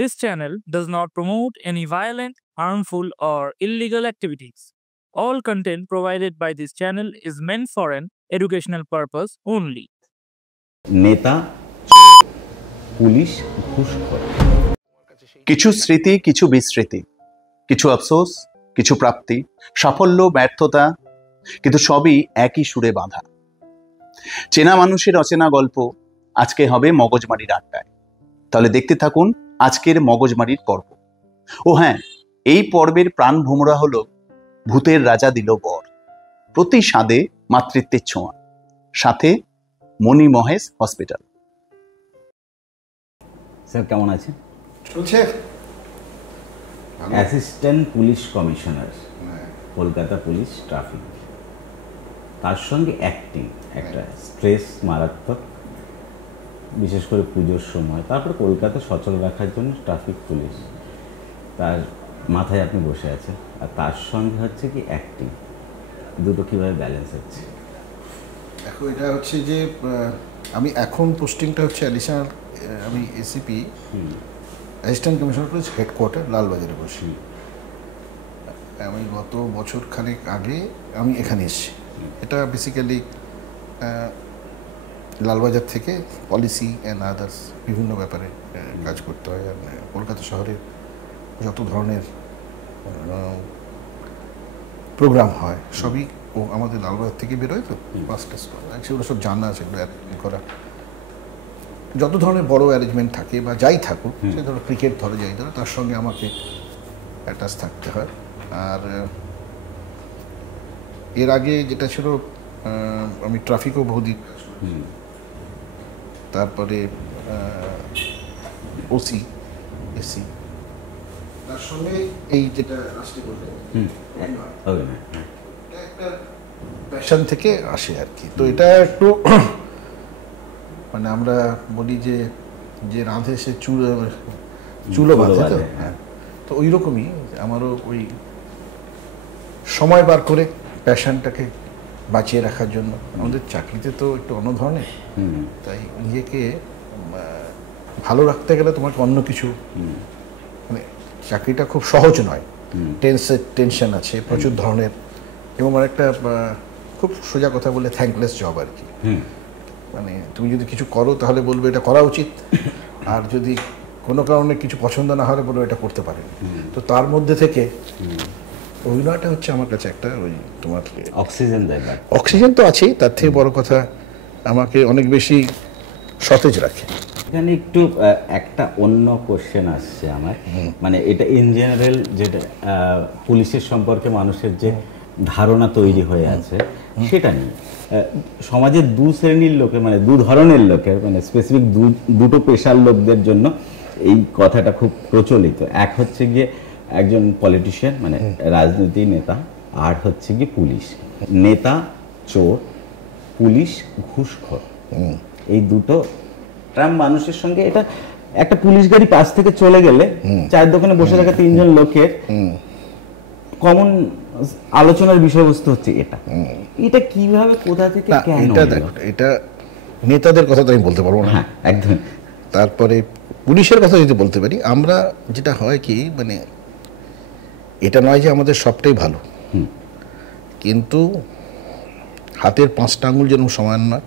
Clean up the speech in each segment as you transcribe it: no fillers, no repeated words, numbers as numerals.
This channel does not promote any violent, harmful, or illegal activities. All content provided by this channel is meant for an educational purpose only. নেতা police ঘুষখোর। কিছু স্মৃতি, কিছু বিস্মৃতি, কিছু আফসোস, কিছু প্রাপ্তি, সাফল্য, ব্যর্থতা, কিন্তু সবই একই সুরে বাঁধা। চেনা মানুষের অচেনা গল্প আজকে হবে মগজমারির আড্ডায়। তাহলে দেখতে থাকুন আজকের মগজমারির পর্ব। ও হ্যাঁ, এই পর্বের প্রাণ ভোমরা হলো ভূতের রাজা দিল বর, প্রতি স্বাদে মাতৃত্বের ছোঁয়া, সাথে মণি মহেশ হসপিটাল। স্যার কেমন আছেন? চলছে। Assistant police commissioner, Kolkata police traffic, তার সঙ্গে অ্যাক্টিং, একটা স্ট্রেস মারাত্মক, বিশেষ করে পুজোর সময়। তারপর কলকাতা সচল রাখার জন্য ট্রাফিক পুলিশ, তার মাথায় আপনি বসে আছেন, আর তার সঙ্গে হচ্ছে কি অ্যাক্টিং, দুটো কীভাবে ব্যালেন্স হচ্ছে? এখন এটা হচ্ছে যে আমি এখন পোস্টিংটা হচ্ছে অ্যাডিশনাল, আমি ACP assistant commissioner police headquarter লালবাজারে বসি। আমি গত বছর খানেক আগে আমি এখানে এসেছি। এটা বেসিক্যালি লালবাজার থেকে পলিসি অ্যান্ড আদার্স বিভিন্ন ব্যাপারে কাজ করতে হয়। আর কলকাতা শহরে যত ধরনের প্রোগ্রাম হয় সবই ও আমাদের লালবাজার থেকে বেরোয়, তো বাসটা সেগুলো সব জানা, সেগুলো করা। যত ধরনের বড় অ্যারেঞ্জমেন্ট থাকে বা যাই থাকুক, সে ধরো ক্রিকেট ধরো যাই ধরো, তার সঙ্গে আমাকে অ্যাটাচ থাকতে হয়। আর এর আগে যেটা ছিল, আমি ট্রাফিকও বহুদিন, তারপরে ওসি এসি, তার সঙ্গে এই যেটা আসতে বলতে একটা প্যাশন থেকে আসে আর কি। তো এটা একটু মানে আমরা বলি যে যে রাঁধে সে চুলো বাঁধে, তো হ্যাঁ, তো ওই রকমই আমারও ওই সময় বার করে প্যাশনটাকে বাঁচিয়ে রাখার জন্য। আমাদের চাকরিতে তো একটু অন্য ধরনের, তাই নিজেকে ভালো রাখতে গেলে তোমাকে অন্য কিছু, মানে চাকরিটা খুব সহজ নয়, টেনশন আছে প্রচুর ধরনের, এবং একটা খুব সোজা কথা বলে থ্যাঙ্কলেস জব আর কি। মানে তুমি যদি কিছু করো তাহলে বলবে এটা করা উচিত, আর যদি কোনো কারণে কিছু পছন্দ না হলে বলবে এটা করতে পারে। তো তার মধ্যে থেকে অভিনয়টা হচ্ছে আমার কাছে একটা ওই তোমার অক্সিজেন দেয়। অক্সিজেন তো আছেই, তার থেকে বড় কথা আমাকে অনেক বেশি সতেজ রাখে। এখানে একটু একটা অন্য কোশ্চেন আসছে আমার, মানে এটা ইন জেনারেল, যেটা পুলিশের সম্পর্কে মানুষের যে ধারণা তৈরি হয়ে আছে সেটা নিয়ে। সমাজের দু শ্রেণীর লোকের, মানে দু ধরনের লোকের, মানে স্পেসিফিক দুটো পেশার লোকদের জন্য এই কথাটা খুব প্রচলিত। এক হচ্ছে গিয়ে একজন পলিটিশিয়ান, মানে রাজনীতি নেতা, আর হচ্ছে গিয়ে পুলিশ। নেতা চোর, পুলিশ ঘুষখোর। এই দুটো ট্রাম মানুষের সঙ্গে, এটা একটা পুলিশ গাড়ি পাশ থেকে চলে গেলে চায়ের দোকানে বসে থাকা তিনজন লোকের কমন আলোচনার বিষয়বস্তু হচ্ছে এটা। এটা কিভাবে, কোথা থেকে, কেন? এটা দেখো, এটা নেতাদের কথা তো আমি বলতে পারবো না, একদম। তারপরে পুলিশের কথা যদি বলতে পারি, আমরা যেটা হয় কি, মানে এটা নয় যে আমাদের সবটাই ভালো, কিন্তু হাতের 5টা আঙুল যেরকম সমান নয়,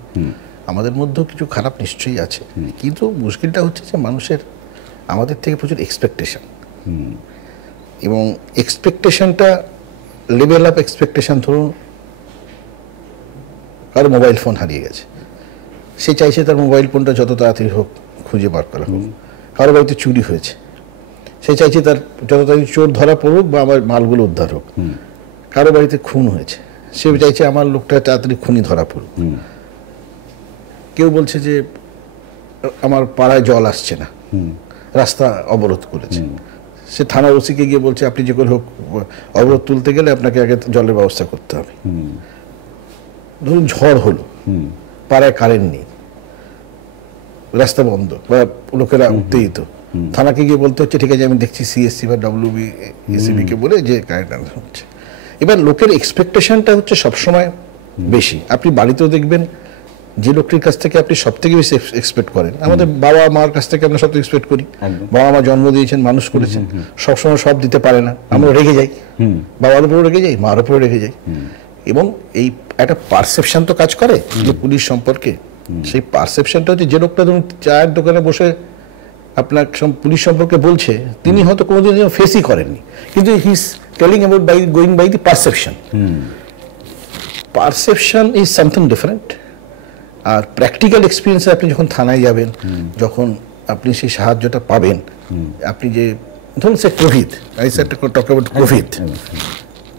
আমাদের মধ্যেও কিছু খারাপ নিশ্চয়ই আছে। কিন্তু মুশকিলটা হচ্ছে যে মানুষের আমাদের থেকে প্রচুর এক্সপেকটেশন, এবং এক্সপেকটেশনটা লেভেল আপ এক্সপেকটেশন। ধরুন কারো মোবাইল ফোন হারিয়ে গেছে, সে চাইছে তার মোবাইল ফোনটা যত তাড়াতাড়ি হোক খুঁজে বার করা হোক। কারো বাড়িতে চুরি হয়েছে, সে চাইছে তার যত তাড়াতাড়ি চোর ধরা পড়ুক বা আমার মালগুলো উদ্ধার হোক। কারো বাড়িতে খুন হয়েছে, সে চাইছে আমার লোকটা তাড়াতাড়ি খুনি ধরা পড়ুক। কেউ বলছে যে আমার পাড়ায় জল আসছে না, রাস্তা অবরোধ করেছে, সে থানার ওসিকে গিয়ে বলছে আপনি যে করে হোক অবরোধ তুলতে গেলে আপনাকে আগে জলের ব্যবস্থা করতে হবে। ধরুন ঝড় হলো, পাড়ায় কারেন্ট নেই, রাস্তা বন্ধ বা লোকেরা উত্তেজিত, থানাকে গিয়ে বলতে হচ্ছে ঠিক আছে আমি দেখছি সিএসসি বা ডব্লিউবি এসিবিকে বলে যে কারেন্ট আনা হচ্ছে। এবার লোকের এক্সপেকটেশনটা হচ্ছে সবসময় বেশি। আপনি বাড়িতেও দেখবেন যে লোকটির কাছ থেকে আপনি সব থেকে বেশি এক্সপেক্ট করেন, আমাদের বাবা মার কাছ থেকে আমরা সব থেকে এক্সপেক্ট করি। বাবা মা জন্ম দিয়েছেন, মানুষ করেছেন, সবসময় সব দিতে পারে না, আমরা রেগে যাই, বাবার উপরেও রেগে যাই, মার উপরেও রেগে যাই। এবং এই একটা পারসেপশন তো কাজ করে যে পুলিশ সম্পর্কে, সেই পারসেপশনটা হচ্ছে যে লোকটা ধরুন চায়ের দোকানে বসে আপনার পুলিশ সম্পর্কে বলছে, তিনি হয়তো কোনোদিন ফেসই করেননি, কিন্তু he is telling about by going by the perception. Perception is something different. আর প্র্যাকটিক্যাল এক্সপিরিয়েন্সে আপনি যখন থানায় যাবেন, যখন আপনি সেই সাহায্যটা পাবেন, আপনি যে ধরুন সে Covid, I said talk about Covid,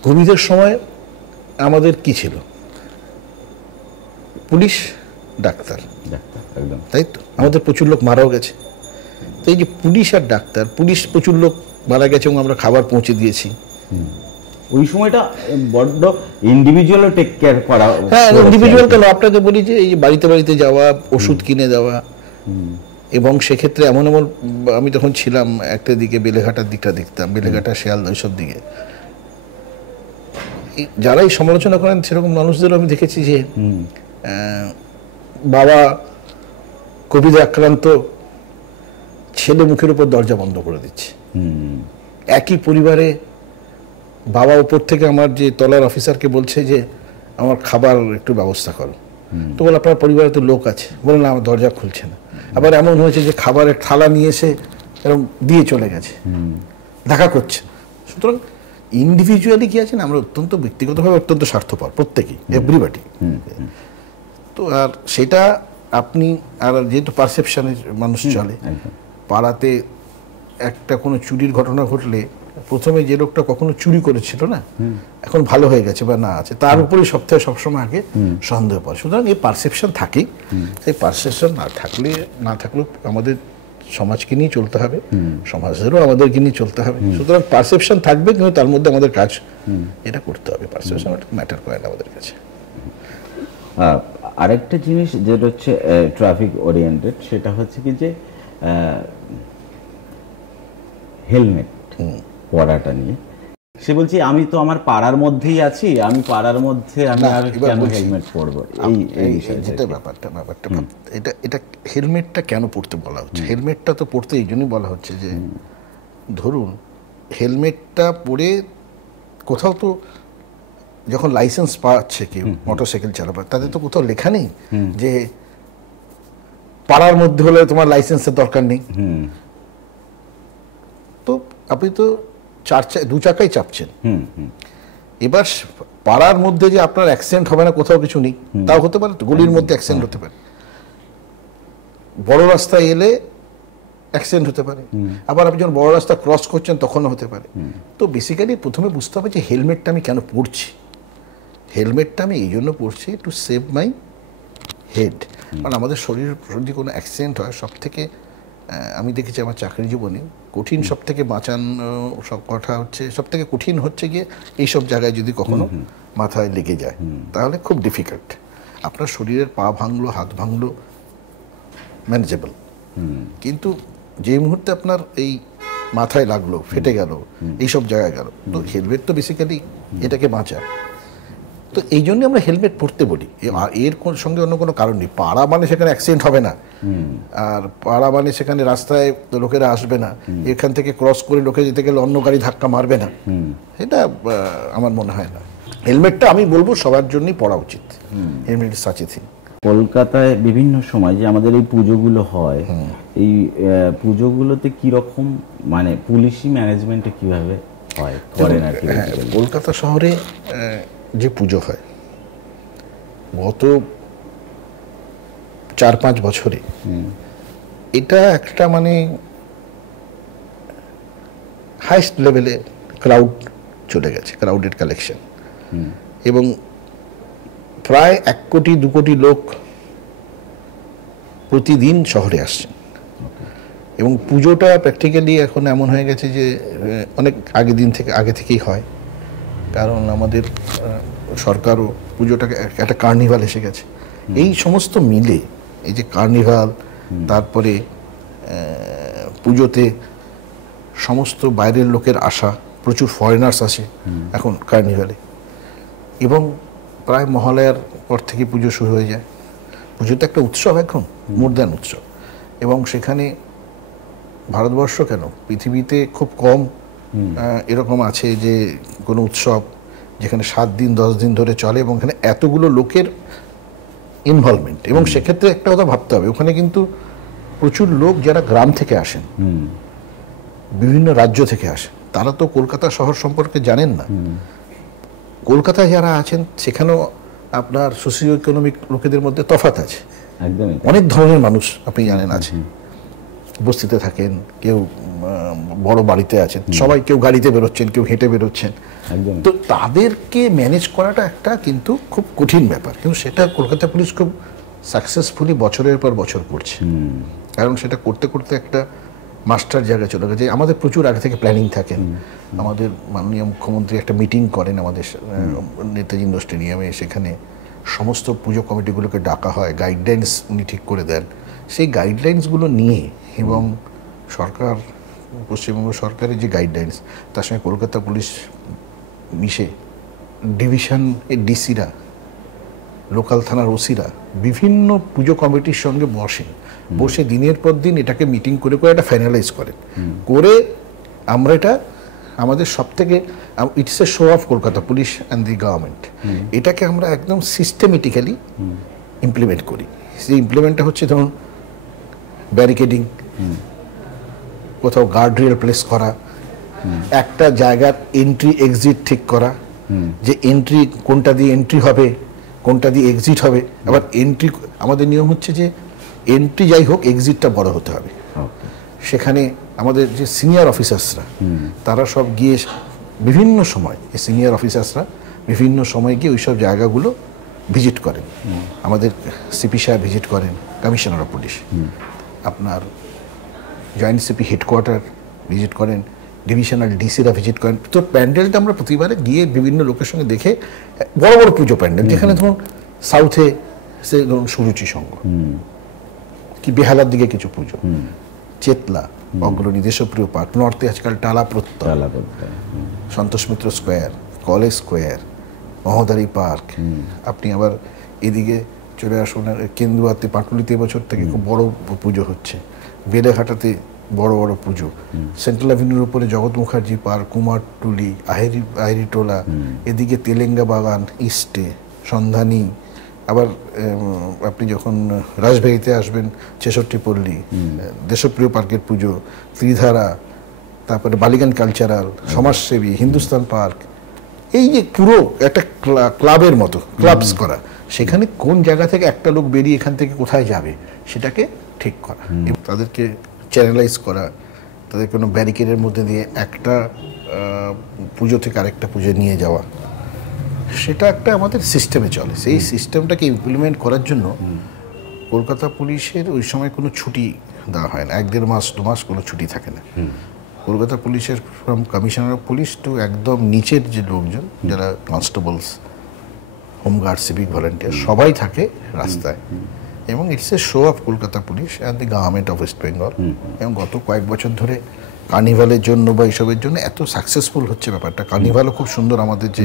কোভিডের সময় আমাদের কি ছিল? পুলিশ, ডাক্তার, তাই তো? আমাদের প্রচুর লোক মারাও গেছে। তো এই যে পুলিশ আর ডাক্তার, পুলিশ প্রচুর লোক মারা গেছে এবং আমরা খাবার পৌঁছে দিয়েছি। ওই সময়টা বড্ড ইন্ডিভিজুয়ালও টেক কেয়ার করা। হ্যাঁ, ইন্ডিভিজুয়াল কেন, আপনাকে বলি যে এই যে বাড়িতে বাড়িতে যাওয়া, ওষুধ কিনে দেওয়া, এবং সেক্ষেত্রে এমন এমন, আমি তখন ছিলাম একটা দিকে বেলেঘাটার দিকটা দেখতাম, বেলেঘাটা, শিয়ালদা, ওইসব দিকে যারা এই সমালোচনা করেন সেরকম মানুষদেরও আমি দেখেছি যে বাবা কোভিডে আক্রান্ত, ছেলে মুখের উপর দরজা বন্ধ করে দিচ্ছে। একই পরিবারে বাবা উপর থেকে আমার যে তলার অফিসারকে বলছে যে আমার খাবার একটু ব্যবস্থা করো, তো বলে আপনার পরিবারে তো লোক আছে, বলে না আমার দরজা খুলছে না। আবার এমন হয়েছে যে খাবারের থালা নিয়ে এসে এরকম দিয়ে চলে গেছে, দেখা করছে। সুতরাং ইন্ডিভিজুয়ালি কি আছে না, আমরা অত্যন্ত ব্যক্তিগতভাবে অত্যন্ত স্বার্থপর প্রত্যেকেই, এভরিবডি। তো আর সেটা আপনি, আর যেহেতু পারসেপশনে মানুষ চলে, পাড়াতে একটা কোনো চুরির ঘটনা ঘটলে প্রথমে যে লোকটা কখনো চুরি করেছিল না, এখন ভালো হয়ে গেছে বা না আছে, তার উপরেই সবসময় আগে সন্দেহ পড়ে। সুতরাং এই পারসেপশন থাকেই। সেই পারসেপশন না থাকলেও আমাদের সমাজকে নিয়ে চলতে হবে, সমাজেরও আমাদেরকে নিয়ে চলতে হবে। সুতরাং পারসেপশন থাকবে, কিন্তু তার মধ্যে আমাদের কাজ এটা করতে হবে। পারসেপশন ম্যাটার করে না আমাদের কাছে। আরেকটা জিনিস যেটা হচ্ছে ট্রাফিক ওরিয়েন্টেড, সেটা হচ্ছে কি যে হেলমেট পরাটা নিয়ে সে বলছে আমি তো আমার পাড়ার মধ্যেই আছি, আমি পাড়ার মধ্যে আমি আর কেন হেলমেট পরবো? এই যেটা ব্যাপারটা এটা হেলমেটটা কেন পরতে বলা হচ্ছে? হেলমেটটা তো পরতে এই জন্যই বলা হচ্ছে যে ধরুন হেলমেটটা পরে কোথাও তো যখন লাইসেন্স পাচ্ছে কেউ মোটরসাইকেল চালাবার, তাদের তো কোথাও লেখা নেই যে পাড়ার মধ্যে হলে তোমার লাইসেন্সের দরকার নেই। তো আপনি তো দু চাকাই চাপছেন। এবার পাড়ার মধ্যে যে আপনার অ্যাক্সিডেন্ট হবে না কোথাও কিছু নেই, তাও হতে পারে, গলির মধ্যে অ্যাক্সিডেন্ট হতে পারে, বড় রাস্তায় এলে অ্যাক্সিডেন্ট হতে পারে, আবার আপনি যখন বড় রাস্তা ক্রস করছেন তখনও হতে পারে। তো বেসিক্যালি প্রথমে বুঝতে হবে যে হেলমেটটা আমি কেন পরছি। হেলমেটটা আমি এই জন্য পরছি টু সেভ মাই হেড। কারণ আমাদের শরীর যদি কোনো অ্যাক্সিডেন্ট হয়, সব থেকে আমি দেখেছি আমার চাকরি জীবনে কঠিন, সব থেকে বাঁচানো সব কথা হচ্ছে, সব থেকে কঠিন হচ্ছে গিয়ে এইসব জায়গায় যদি কখনো মাথায় লেগে যায় তাহলে খুব ডিফিকাল্ট। আপনার শরীরের পা ভাঙলো, হাত ভাঙলো, ম্যানেজেবল, কিন্তু যে মুহূর্তে আপনার এই মাথায় লাগলো, ফেটে গেল, এইসব জায়গায় গেল, তো হেলমেট তো বেসিক্যালি এটাকে বাঁচায়। তো এই জন্য আমরা হেলমেট পরতে বলি, এর সঙ্গে অন্য কোনো কারণ নেই। পাড়া মানে সেখানে অ্যাক্সিডেন্ট হবে না, আর পাড়া মানে সেখানে রাস্তায় লোকেরা আসবে না, এখান থেকে ক্রস করে লোকে যেতে গেলে অন্য গাড়ি ধাক্কা মারবে না, এটা আমার মনে হয় না। হেলমেটটা আমি বলবো সবার জন্যই পরা উচিত। Helmet is such a thing. কলকাতায় বিভিন্ন সময় যে আমাদের এই পুজোগুলো হয়, এই পুজোগুলোতে কিরকম মানে পুলিশি ম্যানেজমেন্টে কিভাবে হয় করেন আর কি? কলকাতা শহরে যে পুজো হয় গত 4-5 বছরে, এটা একটা মানে হাইস্ট লেভেলে ক্রাউড চলে গেছে, ক্রাউডেড কালেকশন, এবং প্রায় 1 কোটি 2 কোটি লোক প্রতিদিন শহরে আসছেন। এবং পুজোটা প্র্যাকটিক্যালি এখন এমন হয়ে গেছে যে অনেক আগে থেকেই হয়, কারণ আমাদের সরকারও পুজোটাকে একটা কার্নিভাল এসে গেছে। এই সমস্ত মিলে এই যে কার্নিভাল, তারপরে পুজোতে সমস্ত বাইরের লোকের আসা, প্রচুর ফরেনার্স আসে এখন কার্নিভালে, এবং প্রায় মহালয়ার পর থেকে পুজো শুরু হয়ে যায়। পুজো তো একটা উৎসব, এখন মোর দ্যান উৎসব। এবং সেখানে ভারতবর্ষ কেন, পৃথিবীতে খুব কম এরকম আছে যে কোনো উৎসব যেখানে 7 দিন 10 দিন ধরে চলে এবং এখানে এতগুলো লোকের ইনভলভমেন্ট। এবং সেক্ষেত্রে একটা কথা ভাবতে হবে, ওখানে কিন্তু প্রচুর লোক যারা গ্রাম থেকে আসেন, বিভিন্ন রাজ্য থেকে আসেন, তারা তো কলকাতা শহর সম্পর্কে জানেন না। কলকাতায় যারা আছেন সেখানেও আপনার সোশিও ইকোনমিক লোকেদের মধ্যে তফাৎ আছে, একদমই অনেক ধরনের মানুষ আপনি জানেন আছে, বস্তিতে থাকেন, কেউ বড় বাড়িতে আছেন, সবাই কেউ গাড়িতে বেরোচ্ছেন, কেউ হেঁটে বেরোচ্ছেন। তো তাদেরকে ম্যানেজ করাটা একটা কিন্তু খুব কঠিন ব্যাপার, কিন্তু সেটা কলকাতা পুলিশ খুব সাকসেসফুলি বছরের পর বছর করছে। কারণ সেটা করতে করতে একটা মাস্টার জায়গায় চলে গেছে। আমাদের প্রচুর আগে থেকে প্ল্যানিং থাকেন। আমাদের মাননীয় মুখ্যমন্ত্রী একটা মিটিং করেন আমাদের নেতাজি ইন্ডোর স্টেডিয়ামে, সেখানে সমস্ত পুজো কমিটিগুলোকে ডাকা হয়, গাইডলাইন্স উনি ঠিক করে দেন। সেই গাইডলাইন্সগুলো নিয়ে এবং সরকার, পশ্চিমবঙ্গ সরকারের যে গাইডলাইন্স, তার সঙ্গে কলকাতা পুলিশ মিশে ডিভিশন ডিসিরা, লোকাল থানার ওসিরা বিভিন্ন পুজো কমিটির সঙ্গে বসে দিনের পর দিন এটাকে মিটিং করে এটা ফাইনালাইজ করেন, করে আমরা এটা আমাদের সব থেকে, it's a show off Kolkata police and the government, এটাকে আমরা একদম সিস্টেমেটিক্যালি ইমপ্লিমেন্ট করি। সেই ইমপ্লিমেন্টটা হচ্ছে ধরুন ব্যারিকেডিং, কোথাও গার্ড রেল প্লেস করা, একটা জায়গার এন্ট্রি এক্সিট ঠিক করা, যে এন্ট্রি কোনটা দিয়ে এন্ট্রি হবে, কোনটা দিয়ে এক্সিট হবে। আবার এন্ট্রি আমাদের নিয়ম হচ্ছে যে এন্ট্রি যাই হোক এক্সিটটা বড় হতে হবে। সেখানে আমাদের যে সিনিয়র অফিসার্সরা তারা সব গিয়ে বিভিন্ন সময়, এই সিনিয়র অফিসার্সরা বিভিন্ন সময় গিয়ে ওই সব জায়গাগুলো ভিজিট করেন। আমাদের সিপি সাহেব ভিজিট করেন, কমিশনার অফ পুলিশ, আপনার জয়েন্ট সিপি হেডকোয়ার্টার ভিজিট করেন, ডিভিশনাল ডিসিরা ভিজিট করেন। তো প্যান্ডেলটা আমরা প্রতিবারে গিয়ে বিভিন্ন লোকের সঙ্গে দেখে, বড় বড় পুজো প্যান্ডেল যেখানে ধরুন সাউথে সে ধরুন সুরুচি সংঘ, কি বেহালার দিকে কিছু পুজো, চেতলা অগ্রণী, দেশপ্রিয় পার্ক, নর্থে আজকাল টালা প্রত্যয়, Santosh Mitra square, college square, মহোদারি park. আপনি আবার এদিকে চলে আসুন কেন্দুয়াতে, পাটুলিতে এবছর থেকে খুব বড় পুজো হচ্ছে, বেলেঘাটাতে বড় বড় পুজো, সেন্ট্রাল অ্যাভিনিউর উপরে জগৎ মুখার্জি পার্ক, কুমারটুলি, আহিরিটোলা, এদিকে তেলেঙ্গা বাগান ইস্টে, সন্ধানী। আবার আপনি যখন রাজবাড়িতে আসবেন 66 পল্লী, দেশপ্রিয় পার্কের পুজো, ত্রিধারা, তারপরে বালিগঞ্জ কালচারাল, সমাজসেবী, হিন্দুস্তান পার্ক, এই যে পুরো একটা ক্লাবের মতো ক্লাবস করা, সেখানে কোন জায়গা থেকে একটা লোক বেরিয়ে এখান থেকে কোথায় যাবে সেটাকে ঠিক করা এবং তাদেরকে চ্যানেলাইজ করা, তাদের কোনো ব্যারিকেডের মধ্যে দিয়ে একটা পুজো থেকে আরেকটা পুজো নিয়ে যাওয়া, সেটা একটা আমাদের সিস্টেমে চলে। সেই সিস্টেমটাকে ইমপ্লিমেন্ট করার জন্য কলকাতা পুলিশের ওই সময় কোনো ছুটি দেওয়া হয় না, 1-1.5 মাস 2 মাস কোনো ছুটি থাকে না। কলকাতা পুলিশের from commissioner of police to একদম নিচের যে লোকজন যারা কনস্টেবলস, হোমগার্ড, সিভিক ভলেন্টিয়ার, সবাই থাকে রাস্তায়। এবং it's a show off Kolkata police and the government of West Bengal. এবং গত কয়েক বছর ধরে কার্নিভালের জন্য বা এইসবের জন্য এত সাকসেসফুল হচ্ছে ব্যাপারটা। কার্নিভালও খুব সুন্দর, আমাদের যে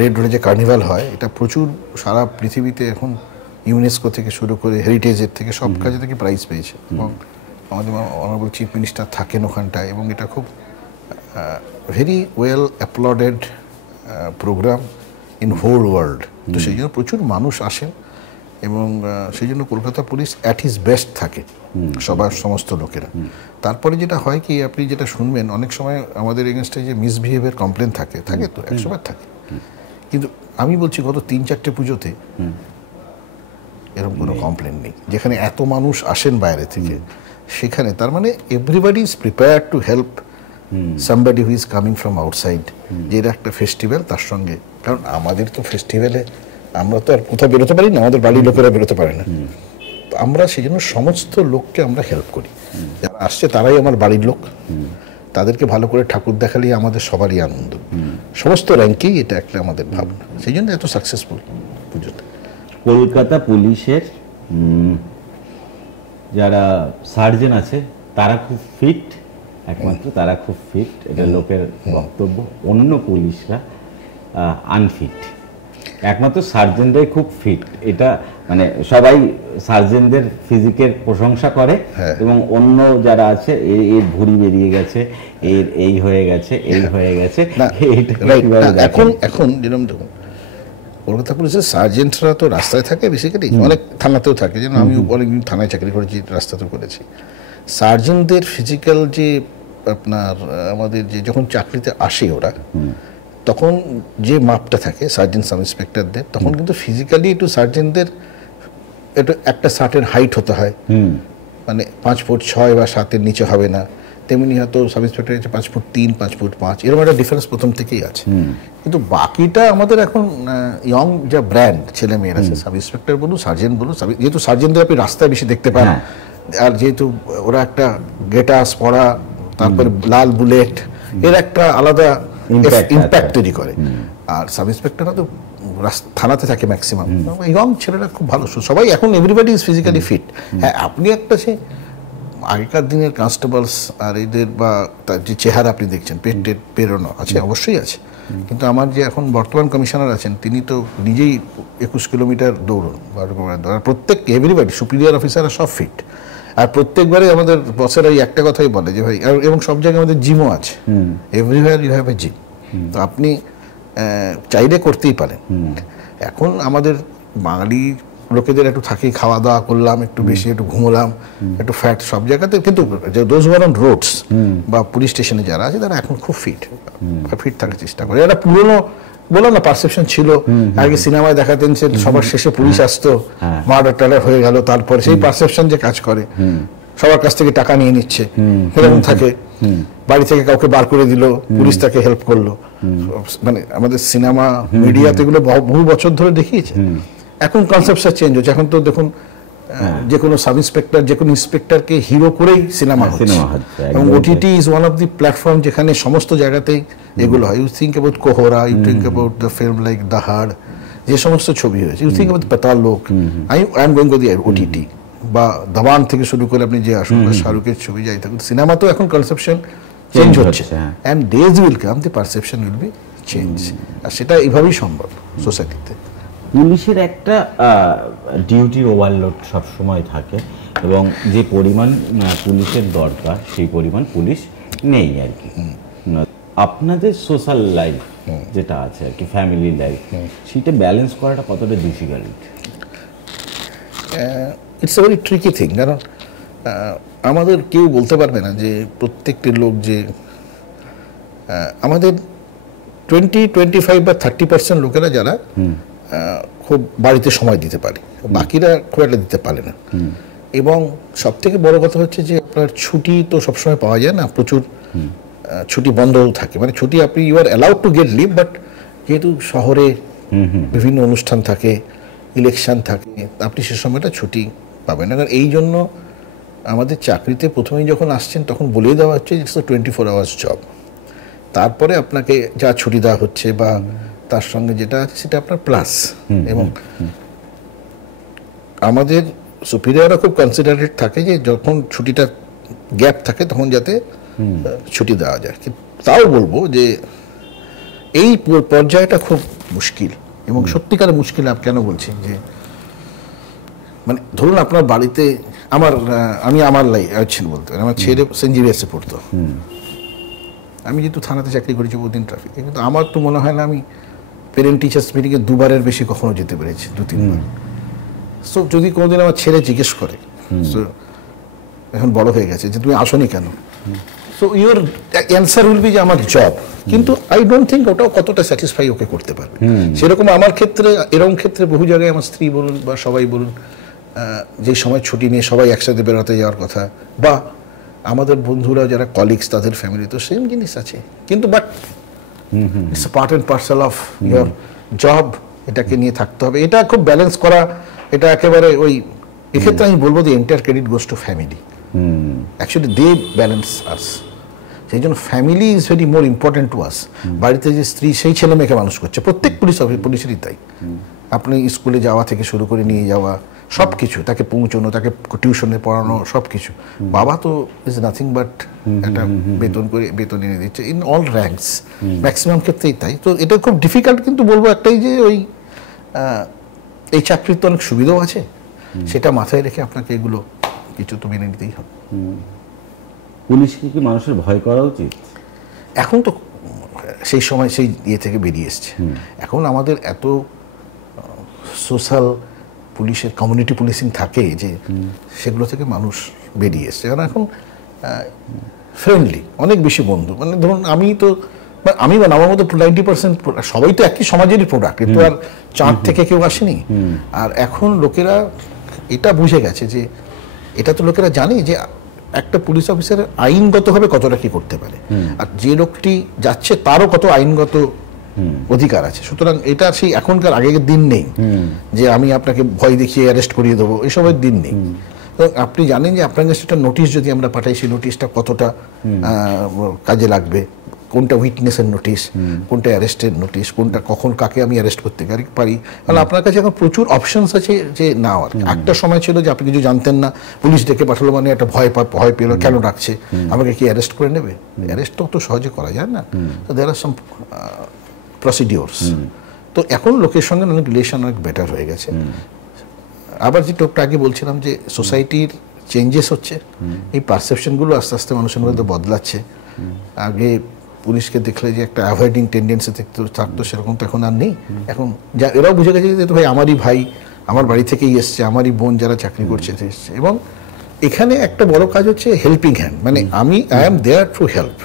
রেড রোডে যে কার্নিভাল হয় এটা প্রচুর সারা পৃথিবীতে এখন ইউনেস্কো থেকে শুরু করে হেরিটেজের থেকে সব কাজে থেকে প্রাইজ পেয়েছে। এবং আমাদের অনারেবল চিফ মিনিস্টার থাকেন ওখানটায়, এবং এটা খুব very well applauded program in whole world. তো সেই জন্য প্রচুর মানুষ আসেন এবং সেই জন্য Kolkata police at his best থাকে সবার, সমস্ত লোকেরা। তারপরে যেটা হয় কি, আপনি যেটা শুনবেন অনেক সময় আমাদের এগেনস্টে যে মিসবিহেভিয়ার কমপ্লেন থাকে তো 100বার থাকে, কিন্তু আমি বলছি গত 3-4টে পুজোতে এরকম কোনো কমপ্লেন নেই। যেখানে এত মানুষ আসেন বাইরে থেকে, সেখানে তার মানে everybody is prepared to help somebody who is coming from outside. যে এটা একটা ফেস্টিভ্যাল, তার সঙ্গে, কারণ আমাদের তো ফেস্টিভ্যালে আমরা তো আর কোথাও বেরোতে পারি না, আমাদের বাড়ির লোকেরা বেরোতে পারে না, তো আমরা সেই জন্য সমস্ত লোককে আমরা হেল্প করি। যারা আসছে তারাই আমার বাড়ির লোক, তাদেরকে ভালো করে ঠাকুর দেখালেই আমাদের সবারই আনন্দ। সমস্ত র্যাঙ্কেই এটা একটা আমাদের ভাবনা, সেই জন্য এত সাকসেসফুল পুজোতে। কলকাতা পুলিশের যারা সার্জন আছে তারা খুব ফিট, একমাত্র তারা খুব ফিট, এটা লোকের বক্তব্য। অন্য পুলিশরা আনফিট। একমাত্র সার্জেনরাই খুব ফিট, এটা মানে সবাই সার্জেনদের ফিজিকের প্রশংসা করে, এবং অন্য যারা আছে এর ভুঁড়ি বেরিয়ে গেছে, এর এই হয়ে গেছে, এই হয়ে গেছে, এখন এখন যেরকম দেখুন কলকাতা পুলিশের সার্জেন্টরা তো রাস্তায় থাকে বেসিক্যালি, অনেক থানাতেও থাকে, যেন আমি অনেকদিন থানায় চাকরি করেছি, রাস্তাতেও করেছি। সার্জেন্টদের ফিজিক্যাল যে আপনার আমাদের যে যখন চাকরিতে আসে ওরা, তখন যে মাপটা থাকে সার্জেন্ট সাব ইন্সপেক্টরদের, তখন কিন্তু ফিজিক্যালি একটু সার্জেন্টদের একটু একটা সার্টেন হাইট হতে হয়, মানে 5 ফুট 6 বা 7-এর নিচে হবে না। তেমনি হয়তো সাব ইন্সপেক্টর হচ্ছে 5 ফুট 3, 5 ফুট 5, এরকম একটা ডিফারেন্স প্রথম থেকেই আছে। কিন্তু বাকিটা আমাদের এখন ইয়ং যা ব্র্যান্ড ছেলেমেয়েরা আছে, সাব ইন্সপেক্টর বলুন, সার্জেন্ট বলুন, যেহেতু সার্জেন্টদের আপনি রাস্তায় বেশি দেখতে পান, আর যেহেতু ওরা একটা গেটাস পরা, তারপরে লাল বুলেট, এর একটা আলাদা ইম্প্যাক্ট তৈরি করে। আর সাব ইন্সপেক্টররা তো থানাতে থাকে ম্যাক্সিমাম, ইয়ং ছেলেরা খুব ভালো, সবাই এখন এভরিবডি ইজ ফিজিক্যালি ফিট। হ্যাঁ, আপনি একটা সে আগেকার দিনের কনস্টেবলস আর এদের বা তার যে চেহারা আপনি দেখছেন, পেটের পেরোনো আছে, অবশ্যই আছে, কিন্তু আমার যে এখন বর্তমান কমিশনার আছেন, তিনি তো নিজেই 21 কিলোমিটার দৌড়ন, 12 কিলোমিটার দৌড়, প্রত্যেক এভরিবডি সুপিরিয়র অফিসাররা সব ফিট। আর প্রত্যেকবারে আমাদের বসেরা এই একটা কথাই বলে যে ভাই, এবং সব জায়গায় আমাদের জিমও আছে, everywhere you have a gym, তো আপনি চাইলে করতেই পারেন। এখন আমাদের বাঙালি লোকেদের একটু থাকি, খাওয়া দাওয়া করলাম, একটু বেশি একটু ঘুমোলাম, একটু ফ্যাট সব জায়গাতে, কিন্তু দোজ ওয়ার অন রোডস বা পুলিশ স্টেশনে যারা আছে তারা এখন খুব ফিট থাকার চেষ্টা করে। এটা পুরোনো বললাম না পারসেপশন ছিল, আগে সিনেমায় দেখাতেন যে সবার শেষে পুলিশ আসতো, মার্ডার টার্ডার হয়ে গেল, তারপরে সেই পারসেপশন যে কাজ করে, সবার কাছ থেকে টাকা নিয়ে নিচ্ছে, এরকম থাকে, বাড়ি থেকে কাউকে বার করে দিল, পুলিশ তাকে হেল্প করলো, মানে আমাদের সিনেমা মিডিয়াতে এগুলো বহু বছর ধরে দেখিয়েছে। এখন কনসেপ্টটা চেঞ্জ হচ্ছে, এখন তো দেখুন যে কোনো সাব ইন্সপেক্টর, যে কোনো ইন্সপেক্টরকে হিরো করেই সিনেমা হচ্ছে, এবং OTT is one of the platform যেখানে সমস্ত জায়গাতেই এগুলো হয়। You think about Kohrra, you think about the film like Dahaad, যে সমস্ত ছবি হয়েছে, you think about Paatal Lok, I am going to the OTT, বা দাবান থেকে শুরু করে আপনি যে আসুন, শাহরুখের ছবি যাই থাকুন, সিনেমা তো এখন কনসেপশন চেঞ্জ হচ্ছে, and days will come the perception will be change, আর সেটা এইভাবেই সম্ভব সোসাইটিতে। পুলিশের একটা ডিউটি ওভারলোড সবসময় থাকে, এবং যে পরিমাণ পুলিশের দরকার সেই পরিমাণ পুলিশ নেই আর কি। আপনাদের সোশ্যাল লাইফ যেটা আছে আর কি, ফ্যামিলি লাইফ, সেটা ব্যালেন্স করাটা কতটা difficult? It's a very tricky thing, কারণ আমাদের কেউ বলতে পারবে না যে প্রত্যেকটি লোক যে আমাদের 20-25 বা 30% লোকেরা যারা খুব বাড়িতে সময় দিতে পারে, বাকিরা খুব একটা দিতে পারে না। এবং সব থেকে বড় কথা হচ্ছে যে আপনার ছুটি তো সবসময় পাওয়া যায় না, প্রচুর ছুটি বন্ধও থাকে, মানে ছুটি আপনি you are allowed to get leave, but যেহেতু শহরে বিভিন্ন অনুষ্ঠান থাকে, ইলেকশন থাকে, আপনি সে সময়টা ছুটি পাবেন না। কারণ এই জন্য আমাদের চাকরিতে প্রথমেই যখন আসছেন তখন বলেই দেওয়া হচ্ছে ইটস 24 আওয়ার্স জব, তারপরে আপনাকে যা ছুটি দেওয়া হচ্ছে বা তার সঙ্গে যেটা আছে সেটা আপনার প্লাস। এবং আমাদের সুপিরিয়ররা খুব কনসিডারেট থাকে যে যখন ছুটিটা গ্যাপ থাকে তখন যাতে ছুটি দেওয়া যায়। তাও বলবো যে এই পর্যায়টা খুব মুশকিল, এবং সত্যিকার মুশকিল। কেন বলছি যে মানে ধরুন আপনার বাড়িতে আমি আমার বলতে পারি, আমার ছেলে সেন্ট জেভিয়ার্সে পড়তো, আমি যেহেতু থানাতে চাকরি করেছি বহুদিন ট্রাফিকে, কিন্তু আমার তো মনে হয় না আমি পেরেন্ট টিচার্স মিটিংয়ে 2বারের বেশি কখনো যেতে পেরেছি, 2-3 বার। সো যদি কোনোদিন আমার ছেলে জিজ্ঞেস করে, সো এখন বড় হয়ে গেছে, যে তুমি আসোনি কেন, so your answer will be যে আমার জব। কিন্তু আই ডোন্ট থিঙ্ক ওটাও কতটা স্যাটিসফাই ওকে করতে পারবে। সেরকম আমার ক্ষেত্রে, এরকম ক্ষেত্রে বহু জায়গায় আমার স্ত্রী বলুন বা সবাই বলুন, যে সময় ছুটি নিয়ে সবাই একসাথে বেরোতে যাওয়ার কথা, বা আমাদের বন্ধুরা যারা কলিগস তাদের ফ্যামিলি, তো সেম জিনিস আছে। কিন্তু but it's a part and parcel of your job, এটাকে নিয়ে থাকতে হবে, এটা খুব ব্যালেন্স করা, এটা একেবারে ওই এক্ষেত্রে আমি বলবো যে entire credit goes to family. Actually they balance us, সেই জন্য family is very more important to us. বাড়িতে যে স্ত্রী সেই ছেলে মেয়েকে মানুষ করছে, প্রত্যেক পুলিশেরই তাই। আপনি স্কুলে যাওয়া থেকে শুরু করে নিয়ে যাওয়া সব কিছু, তাকে পৌঁছানো, তাকে টিউশনে পড়ানো, সব কিছু। বাবা তো ইজ নাথিং বাট একটা বেতন এনে দিচ্ছে ইন অল র্যাঙ্কস, ম্যাক্সিমাম ক্ষেত্রেই তাই। তো এটা খুব ডিফিকাল্ট, কিন্তু বলবো একটাই যে ওই এই চাকরির তো অনেক সুবিধাও আছে, সেটা মাথায় রেখে আপনাকে এগুলো কিছু তো মেনে নিতেই হবে। পুলিশকে কি মানুষের ভয় করা উচিত? এখন তো সেই সময় সেই ইয়ে থেকে বেরিয়ে এসছে। এখন আমাদের এত সোশ্যাল পুলিশের কমিউনিটি পুলিশিং থাকে যে সেগুলো থেকে মানুষ বেরিয়ে এসছে। কারণ এখন ফ্রেন্ডলি, অনেক বেশি বন্ধু। মানে ধরুন আমি মানে আমার মতো 90% সবাই তো একই সমাজেরই প্রোডাক্ট, কিন্তু আর চাঁদ থেকে কেউ আসেনি। আর এখন লোকেরা এটা বুঝে গেছে যে, এটা তো লোকেরা জানে যে একটা পুলিশ অফিসার আইনগতভাবে কতটা কি করতে পারে, আর যে লোকটি যাচ্ছে তারও কত আইনগত অধিকার আছে। সুতরাং এটা সেই এখনকার আগের দিন নেই যে আমি আপনাকে ভয় দেখিয়ে অ্যারেস্ট করিয়ে দেবো, এসবের দিন নেই। আপনি জানেন যে আপনার কাছে একটা নোটিশ যদি আমরা পাঠাই, সেই নোটিশটা কতটা কাজে লাগবে, কোনটা উইটনেসের নোটিশ, কোনটা অ্যারেস্টের নোটিশ, কোনটা কখন কাকে আমি অ্যারেস্ট করতে পারি। কারণ আপনার কাছে এখন প্রচুর অপশনস আছে যে নেওয়ার। একটা সময় ছিল যে আপনি কিছু জানতেন না, পুলিশ ডেকে পাঠালো মানে একটা ভয় পেলো, কেন ডাকছে, আমাকে কি অ্যারেস্ট করে নেবে? অ্যারেস্ট তো অত সহজে করা যায় না। তো দেয়ার আর সাম প্রসিডিওরস। তো এখন লোকের সঙ্গে অনেক রিলেশন অনেক বেটার হয়ে গেছে। আবার যে টোকটা আগে বলছিলাম যে সোসাইটির চেঞ্জেস হচ্ছে, এই পারসেপশনগুলো আস্তে আস্তে মানুষের মধ্যে বদলাচ্ছে। আগে পুলিশকে দেখলে যে একটা অ্যাভয়েডিং টেন্ডেন্সি থাকতো, সেরকম তো এখন আর নেই। এখন এরাও বুঝে গেছে যে ভাই আমারই ভাই, আমার বাড়ি থেকেই এসছে, আমারই বোন যারা চাকরি করছে এসছে। এবং এখানে একটা বড় কাজ হচ্ছে হেল্পিং হ্যান্ড, মানে I am there to help,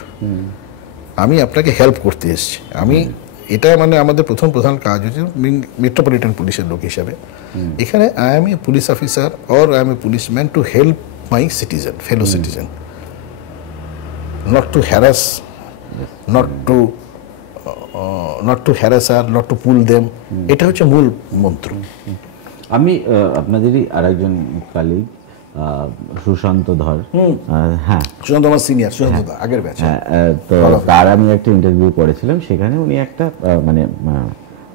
আমি আপনাকে হেল্প করতে এসছি। এটা মানে আমাদের প্রধান কাজ হচ্ছে মেট্রোপলিটন পুলিশের লোক হিসাবে। এখানে I M A police officer or I M A policeman to help my citizen, fellow citizen, not to harass, not to harass her, not to pull them. এটা হচ্ছে মূল মন্ত্র। আমি আপনাদেরই আরেকজন কলিগ সুশান্ত ধর, হ্যাঁ সুশান্ত আমার সিনিয়র, সুশান্ত আগের ব্যাচ। তো তার আমি একটা ইন্টারভিউ করেছিলাম, সেখানে উনি একটা মানে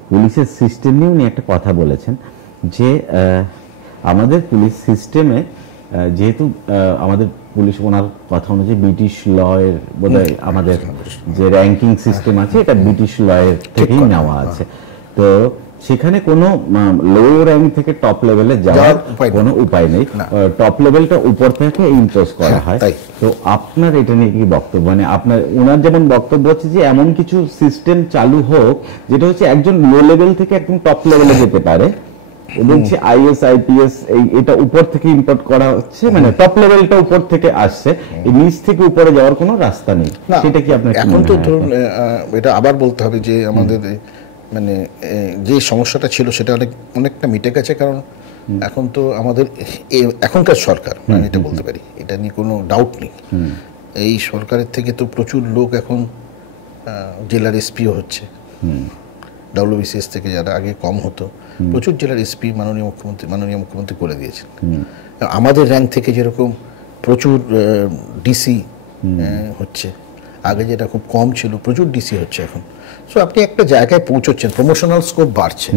পুলিশের সিস্টেম নিয়ে উনি একটা কথা বলেছেন যে আমাদের পুলিশ সিস্টেমে যেহেতু আমাদের পুলিশ, ওনার কথা অনুযায়ী ব্রিটিশ ল এর বোধহয় আমাদের যে র্যাঙ্কিং সিস্টেম আছে এটা ব্রিটিশ ল এর থেকেই নেওয়া আছে। তো সেখানে কোনো লো র্যাঙ্ক থেকে টপ লেভেলে যাওয়ার কোনো উপায় নেই, টপ লেভেলটা উপর থেকে ইম্পোজ করা হয়। তো আপনার এটা নিয়ে কি বক্তব্য? মানে আপনার, ওনার যেমন বক্তব্য হচ্ছে যে এমন কিছু সিস্টেম চালু হোক যেটা হচ্ছে একজন লো লেভেল থেকে একদম টপ লেভেলে যেতে পারে। দেখছি আইএস আইপিএস এটা উপর থেকে ইম্পোর্ট করা হচ্ছে, মানে টপ লেভেলটা উপর থেকে আসছে, নিচ থেকে উপরে যাওয়ার কোনো রাস্তা নেই। সেটা কি আপনার এখন তো ধরুন এটা আবার বলতে হবে যে আমাদের মানে যে সমস্যাটা ছিল সেটা অনেকটা মিটে গেছে। কারণ এখন তো আমাদের এখনকার সরকার, মানে এটা বলতে পারি, এটা নিয়ে কোনো ডাউট নেই, এই সরকারের থেকে তো প্রচুর লোক এখন জেলার এসপিও হচ্ছে, ডাব্লিউবিসিএস থেকে যারা আগে কম হতো, প্রচুর জেলার এসপি মাননীয় মুখ্যমন্ত্রী করে দিয়েছেন। আমাদের র্যাঙ্ক থেকে যেরকম প্রচুর ডিসি হচ্ছে, আগে যেটা খুব কম ছিল, প্রচুর ডিসি হচ্ছে এখন। সো আপনি একটা জায়গায় পৌঁছচ্ছেন, প্রমোশনাল স্কোপ বাড়ছে।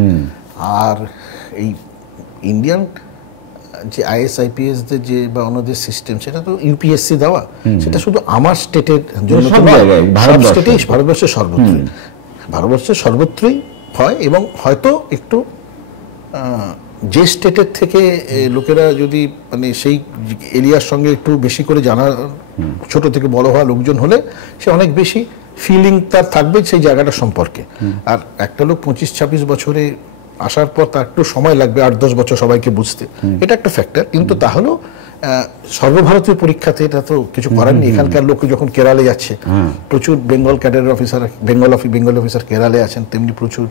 আর এই ইন্ডিয়ান যে আইএস আইপিএসদের যে বা অন্যদের সিস্টেম, সেটা তো ইউপিএসসি দেওয়া, সেটা শুধু আমার স্টেটের জন্য, সব স্টেটেই, ভারতবর্ষের সর্বত্রই হয়। এবং হয়তো একটু যে স্টেটের থেকে লোকেরা যদি মানে সেই এরিয়ার সঙ্গে একটু বেশি করে জানা, ছোট থেকে বড় হওয়া লোকজন হলে সে অনেক বেশি ফিলিং তার থাকবে সেই জায়গাটা সম্পর্কে। আর একটা লোক 25-26 বছরে আসার পর তার একটু সময় লাগবে, 8-10 বছর সবাইকে বুঝতে, এটা একটা ফ্যাক্টর। কিন্তু তাহলেও সর্বভারতীয় পরীক্ষাতে এটা তো কিছু করার নেই। এখানকার লোক যখন কেরালে যাচ্ছে, প্রচুর বেঙ্গল ক্যাডারের অফিসার, বেঙ্গল অফিসার কেরালে আছেন, তেমনি প্রচুর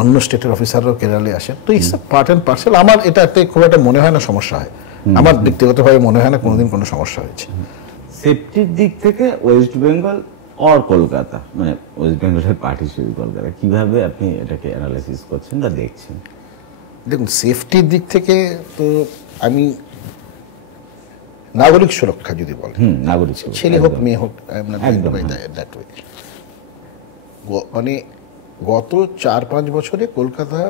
অন্য স্টেটের অফিসাররাও কেরালে আসেন। তো ইটস পার্ট অ্যান্ড পার্সেল। আমার এটাতে খুব একটা মনে হয় না সমস্যা হয়, আমার ব্যক্তিগতভাবে মনে হয় না কোনোদিন কোনো সমস্যা হয়েছে। সেফটির দিক থেকে ওয়েস্ট বেঙ্গল আর কলকাতা, মানে ওয়েস্ট বেঙ্গলের পার্টি শুরু কলকাতা, কিভাবে আপনি এটাকে অ্যানালাইসিস করছেন বা দেখছেন? দেখুন, সেফটির দিক থেকে তো আমি নাগরিক সুরক্ষা যদি বলেন, নাগরিক ছেলে হোক মেয়ে হোক, মানে গত 4-5 বছরে কলকাতা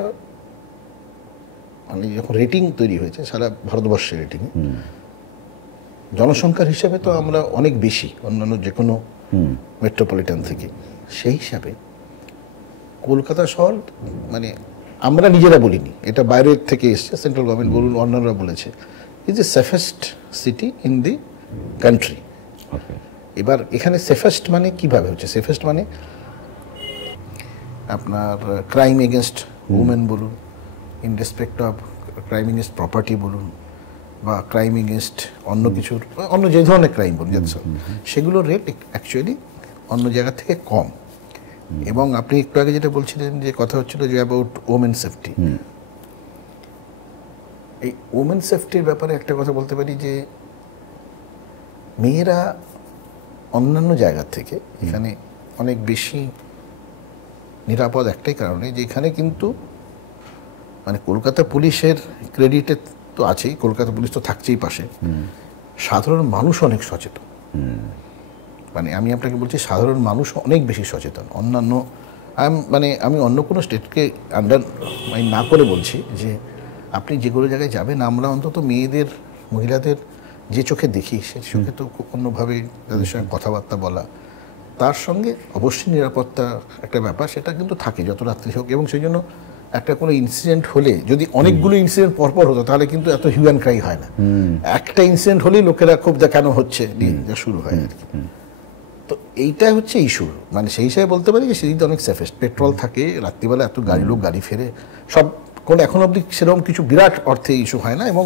মানে যখন রেটিং তৈরি হয়েছে সারা ভারতবর্ষের রেটিং, জনসংখ্যার হিসাবে তো আমরা অনেক বেশি অন্যান্য যে কোনো মেট্রোপলিটন থেকে। সেই হিসাবে কলকাতা শহর মানে আমরা নিজেরা বলিনি, এটা বাইরের থেকে এসছে, সেন্ট্রাল গভর্নমেন্ট বলুন, অন্যরা বলেছে, is the safest city in the country. এবার এখানে সেফেস্ট মানে কিভাবে হচ্ছে? সেফেস্ট মানে আপনার ক্রাইম এগেনস্ট উমেন বলুন, in respect of crime against property বলুন, বা ক্রাইম এগেনস্ট অন্য কিছুর, অন্য যে ধরনের ক্রাইম বলুন, সেগুলোর রেট অ্যাকচুয়ালি অন্য জায়গা থেকে কম। এবং আপনি একটু আগে যেটা বলছিলেন, যে কথা হচ্ছিল যে অ্যাবাউট ওমেন সেফটি, এই ওমেন সেফটির ব্যাপারে একটা কথা বলতে পারি যে মেয়েরা অন্যান্য জায়গা থেকে এখানে অনেক বেশি নিরাপদ একটাই কারণে, যে এখানে কিন্তু মানে কলকাতা পুলিশের ক্রেডিটে তো আছেই, কলকাতা পুলিশ তো থাকছেই পাশে, সাধারণ মানুষ অনেক সচেতন। মানে আমি আপনাকে বলছি, সাধারণ মানুষ অনেক বেশি সচেতন। অন্যান্য মানে আমি অন্য কোনো স্টেটকে আন্ডারমাইন না করে বলছি যে আপনি যেগুলো জায়গায় যাবেন, আমরা অন্তত মেয়েদের, মহিলাদের যে চোখে দেখি, সে চোখে তো অন্যভাবে তাদের সঙ্গে কথাবার্তা বলা, তার সঙ্গে অবশ্যই নিরাপত্তা একটা ব্যাপার, সেটা কিন্তু থাকে যত রাত্রি হোক। এবং সেই জন্য একটা কোনো ইনসিডেন্ট হলে, যদি অনেকগুলো ইনসিডেন্ট পরপর হতো, তাহলে কিন্তু এত হিউ অ্যান্ড ক্রাই হয় না। একটা ইনসিডেন্ট হলেই লোকেরা খুব কেন হচ্ছে যা শুরু হয় আর কি। তো এইটা হচ্ছে ইস্যু। মানে সেই হিসাবে বলতে পারি যে সেদিকে অনেক সেফেস্ট, পেট্রোল থাকে, রাত্রিবেলা এত লোক গাড়ি ফেরে, সব কোনো এখন অবধি সেরকম কিছু বিরাট অর্থে ইস্যু হয় না। এবং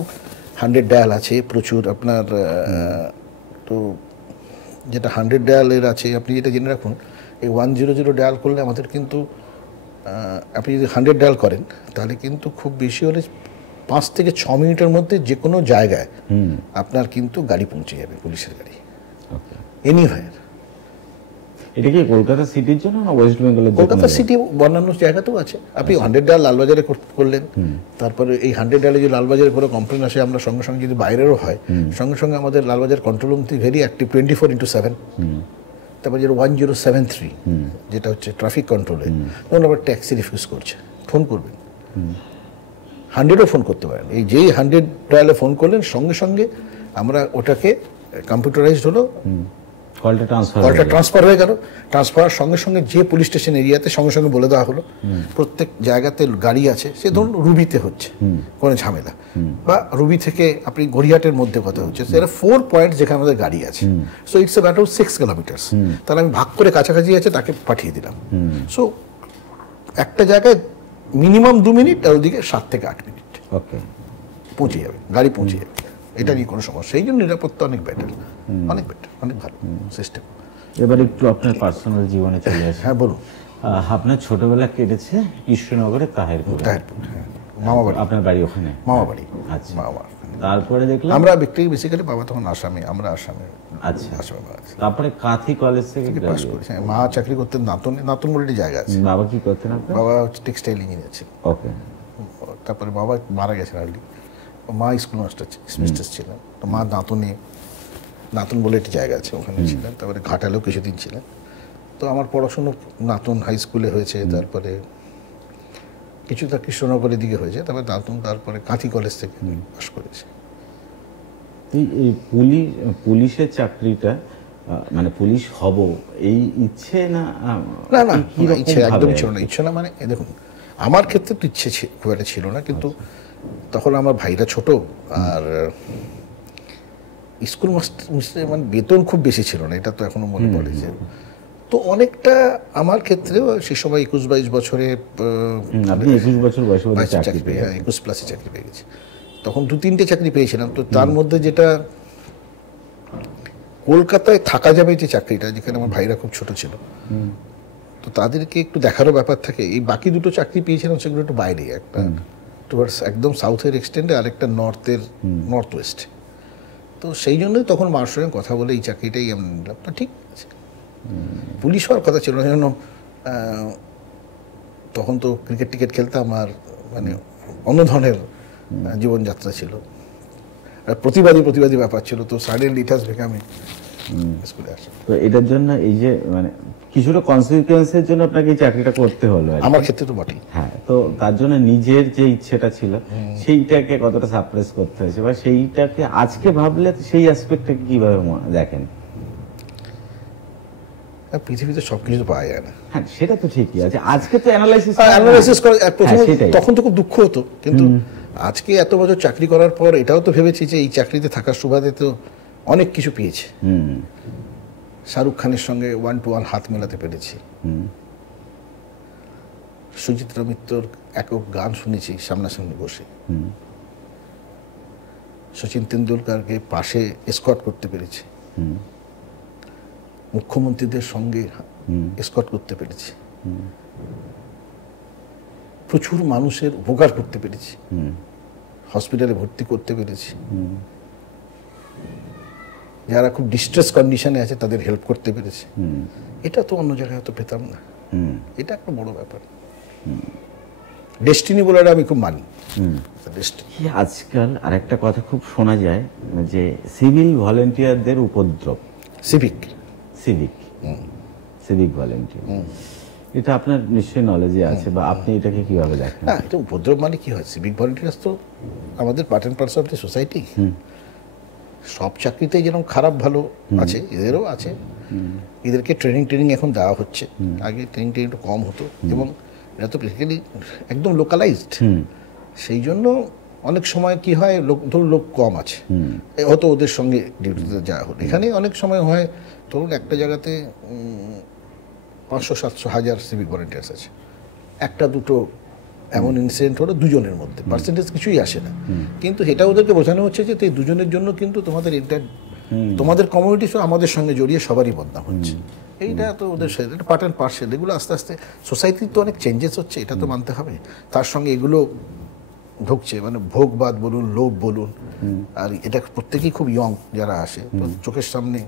100 ডায়াল আছে প্রচুর আপনার, তো যেটা 100 ডায়ালের আছে, আপনি যেটা জেনে রাখুন, এই 100 ডায়াল করলে আমাদের কিন্তু, আপনি যদি 100 ডায়াল করেন, তাহলে কিন্তু খুব বেশি হলে 5 থেকে 6 মিনিটের মধ্যে যে কোনো জায়গায় আপনার কিন্তু গাড়ি পৌঁছে যাবে, পুলিশের গাড়ি, এনিওয়্যার। এটা কি কলকাতা সিটির জন্য না ওয়েস্ট বেঙ্গলের? কলকাতা সিটি অন্যান্য জায়গাতেও আছে। আপনি 100 ডায়াল লালবাজারে করলেন, তারপরে এই 100 ডায়ালে যদি লালবাজারে কোনো কমপ্লেন আসে, আমরা সঙ্গে সঙ্গে, যদি বাইরেরও হয়, সঙ্গে সঙ্গে আমাদের লালবাজার কন্ট্রোল রুম থেকে ভেরি অ্যাক্টিভ 24/7। তারপর যেটা 1073, যেটা হচ্ছে ট্রাফিক কন্ট্রোলে, তখন আবার ট্যাক্সি রিফিউজ করছে, ফোন করবেন, 100ও ফোন করতে পারেন। এই যেই 100 ডায়ালে ফোন করলেন, সঙ্গে সঙ্গে আমরা ওটাকে কম্পিউটারাইজড হলো, কলটা ট্রান্সফার হয়ে গেল। ট্রান্সফারের সঙ্গে সঙ্গে যে পুলিশ স্টেশন এরিয়াতে সঙ্গে সঙ্গে বলে দেওয়া হলো, প্রত্যেক জায়গাতে গাড়ি আছে, সে ধরুন রুবিতে হচ্ছে কোনো ঝামেলা, বা রুবি থেকে আপনি গড়িয়াটের মধ্যে কথা হচ্ছে, সেটা 4 পয়েন্ট যেখানে আমাদের গাড়ি আছে। So it's a matter of 6 kilometres. তাহলে আমি ভাগ করে কাছাকাছি আছে তাকে পাঠিয়ে দিলাম। সো একটা জায়গায় মিনিমাম 2 মিনিট, আর ওদিকে 7 থেকে 8 মিনিট পৌঁছে যাবে, গাড়ি পৌঁছে যাবে। এটা নিয়ে কোনো সমস্যা, এই জন্য নিরাপত্তা অনেক বেটার, অনেক বেটার, অনেক ভালো সিস্টেম। এবার একটু আপনার পার্সোনাল জীবনে চলে আসে। হ্যাঁ বলুন। আপনার ছোটবেলা কেটেছে কৃষ্ণনগরে তাহেরপুরে। মামা বাড়ি। আপনার বাড়ি ওখানে? মামা বাড়ি। আচ্ছা। তারপরে দেখলাম আমরা বেসিক্যালি বাবা তখন আসামে, আমরা আসামে। আচ্ছা। তারপরে কাঁথি কলেজ থেকে পাস করেছি। মা চাকরি করতেন নাতন বলে একটি জায়গা আছে। বাবা কি করতেন আপনার? বাবা টেক্সটাইল ইঞ্জিনিয়ার ছিল। ওকে। তারপরে বাবা মারা গেছেন আর্লি। মা স্কুল মিস্ট্রেস ছিলেন। তো মা নাতন বলে একটি জায়গা আছে, ওখানে ছিলেন। তারপরে ঘাটালেও কিছুদিন ছিলেন। তো আমার পড়াশুনো নাতন হাই স্কুলে হয়েছে, তারপরে কিছুটা কৃষ্ণনগরের দিকে হয়েছে, তারপরে নাতন, তারপরে কাঁথি কলেজ থেকে পাস করেছে। এই পুলিশের চাকরিটা, মানে পুলিশ হব এই ইচ্ছে না? না না, ইচ্ছে একদমই ছিল না। ইচ্ছে না মানে দেখুন, আমার ক্ষেত্রে তো ইচ্ছে খুব একটা ছিল না, কিন্তু তখন আমার ভাইরা ছোট, আর স্কুল মাস্টার মানে বেতন খুব বেশি ছিল না, এটা তো এখনো মনে পড়ে। যে তো অনেকটা আমার ক্ষেত্রেও সে সময় 21-22 বছরে 21 বছর বয়সে চাকরি পেয়ে, 21+ চাকরি পেয়ে গেছি। তখন 2-3টে চাকরি পেয়েছিলাম। তো তার মধ্যে যেটা কলকাতায় থাকা যাবে যে চাকরিটা, যেখানে আমার ভাইরা খুব ছোট ছিল, তো তাদেরকে একটু দেখারও ব্যাপার থাকে। এই বাকি দুটো চাকরি পেয়েছিলাম, সেগুলো একটু বাইরে, একটা টুয়ার্ডস একদম সাউথের এক্সটেন্ডে, আর একটা নর্থ ওয়েস্ট। তো সেই জন্যই তখন মার সঙ্গে কথা বলে এই চাকরিটাই আমি নিলাম। তো ঠিক আছে, পুলিশ হওয়ার কথা ছিল না, যেন তখন তো ক্রিকেট খেলতাম, আর মানে অন্য ধরনের জীবনযাত্রা ছিল, আর প্রতিবাদী ব্যাপার ছিল। তো সাডেনলি ইট হ্যাজ বিকাম স্কুলে আসা। তো এটার জন্য এই যে মানে কিছুটা কনসিকুয়েন্সের জন্য আপনাকে এই চাকরিটা করতে হলো আমার ক্ষেত্রে তো বটেই। হ্যাঁ, তো তার জন্য নিজের যে ইচ্ছেটা ছিল সেইটাকে কতটা সাপ্রেস করতে হয়েছে, বা সেইটাকে আজকে ভাবলে সেই অ্যাসপেক্টটাকে কিভাবে দেখেন? পৃথিবীতে সবকিছু তো পাওয়া যায় না। হ্যাঁ সেটা তো ঠিকই আছে, আজকে তো অ্যানালাইসিস করে প্রথমে সেটাই। তখন তো খুব দুঃখ হতো, কিন্তু আজকে এত বছর চাকরি করার পর এটাও তো ভেবেছি যে এই চাকরিতে থাকার সুবাদে তো অনেক কিছু পেয়েছি। শাহরুখ খানের সঙ্গে 1-to-1 হাত মেলাতে পেরেছি, সুচিত্রা মিত্রর একক গান শুনেছি সামনাসামনি বসে, সচিন তেন্ডুলকারকে পাশে এসকর্ট করতে পেরেছি, মুখ্যমন্ত্রীদের সঙ্গে এসকর্ট করতে পেরেছি, প্রচুর মানুষের উপকার করতে পেরেছি, হসপিটালে ভর্তি করতে পেরেছি, যারা খুব ডিস্ট্রেস কন্ডিশনে আছে তাদের হেল্প করতে পেরেছি। এটা তো অন্য জায়গায় তো পেতাম না। এটা একটা বড় ব্যাপার, ডেস্টিনি বলে আমি খুব মানি। আজকাল আরেকটা কথা খুব শোনা যায় যে সিভিল ভলেন্টিয়ারদের উপদ্রব, সিভিক ভলেন্টিয়ার, এটা আপনার নিশ্চয়ই নলেজে আছে বা আপনি এটাকে কিভাবে দেখেন? হ্যাঁ, এটা উপদ্রব মানে কি হয়, সিভিক ভলেন্টিয়ার্স তো আমাদের part and parts of the society. সব চাকরিতেই যেরকম খারাপ ভালো আছে, এদেরও আছে। এদেরকে ট্রেনিং এখন দেওয়া হচ্ছে, আগে ট্রেনিং একটু কম হতো, এবং এরা তো বেসিক্যালি একদম লোকালাইজড, সেই জন্য অনেক সময় কি হয়, ধরুন লোক কম আছে, হয়তো ওদের সঙ্গে ডিউটিতে যাওয়া হলো। এখানে অনেক সময় হয় ধরুন একটা জায়গাতে 500-700-1000 সিভিক ভলেন্টিয়ার্স আছে, একটা দুটো এমন ইনসিডেন্ট হলো দুজনের মধ্যে, পার্সেন্টেজ কিছুই আসে না, কিন্তু এটা ওদেরকে বোঝানো হচ্ছে যে এই দুজনের জন্য কিন্তু তোমাদের তোমাদের কমিউনিটি আমাদের সঙ্গে জড়িয়ে সবারই বদনাম হচ্ছে। এইটা তো ওদের সাথে পার্ট অ্যান্ড পার্সেল, এগুলো আস্তে আস্তে সোসাইটির তো অনেক চেঞ্জেস হচ্ছে, এটা তো মানতে হবে। তার সঙ্গে এগুলো ঢুকছে, মানে ভোগবাদ বলুন, লোভ বলুন, আর এটা প্রত্যেকেই খুব ইয়ং যারা আসে, তো চোখের সামনে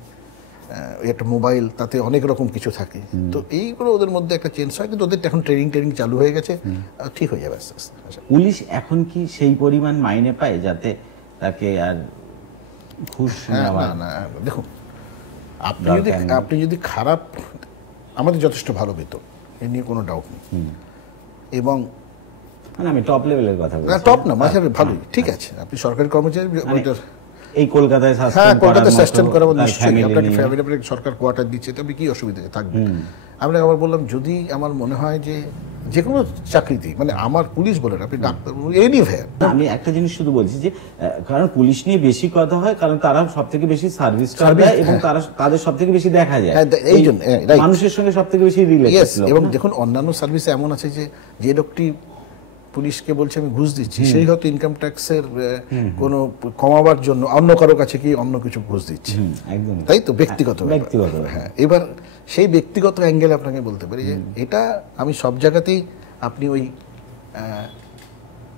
একটা মোবাইল, তাতে অনেক রকম কিছু থাকে, তো এইগুলো ওদের মধ্যে একটা চেঞ্জ হয়। কিন্তু ওদের এখন ট্রেনিং চালু হয়ে গেছে, ঠিক হয়ে যাবে আস্তে আস্তে। পুলিশ এখন কি সেই পরিমাণ মাইনে পায় যাতে তাকে আর ঘুষ না দেখুন, আপনি যদি খারাপ, আমাদের যথেষ্ট ভালো বেতন, এ নিয়ে কোনো ডাউট নেই, এবং মানে আমি টপ লেভেলের কথা বলছি, টপ না মাঝে ভালোই, ঠিক আছে। আপনি সরকারি কর্মচারী, এই কলকাতায় সাসপেন্ড করা নিশ্চয়ই, আপনাকে ফ্যামিলি সরকার কোয়ার্টার দিচ্ছে, তবে কি অসুবিধা থাকবে? আমি আবার বললাম, যদি আমার মনে হয় যে কোনো চাকরিতে, মানে আমার পুলিশ বলেন, আপনি ডাক্তার, এনিওয়্যার। আমি একটা জিনিস শুধু বলছি যে কারণ পুলিশ নিয়ে বেশি কথা হয়, কারণ তারা সব থেকে বেশি সার্ভিস দেয় এবং তাদের সব থেকে বেশি দেখা যায়, এই জন্য মানুষের সঙ্গে সব থেকে বেশি রিলেটেড। এবং দেখুন অন্যান্য সার্ভিসে এমন আছে যে লোকটি পুলিশকে বলছে আমি ঘুষ দিচ্ছি, সেই হয়তো ইনকাম ট্যাক্সের কোনো কমাবার জন্য অন্য কারো কাছে কি অন্য কিছু ঘুষ দিচ্ছে, তাই তো ব্যক্তিগত। হ্যাঁ, এবার সেই ব্যক্তিগত অ্যাঙ্গেলে আপনাকে বলতে পারি যে এটা আমি সব জায়গাতেই, আপনি ওই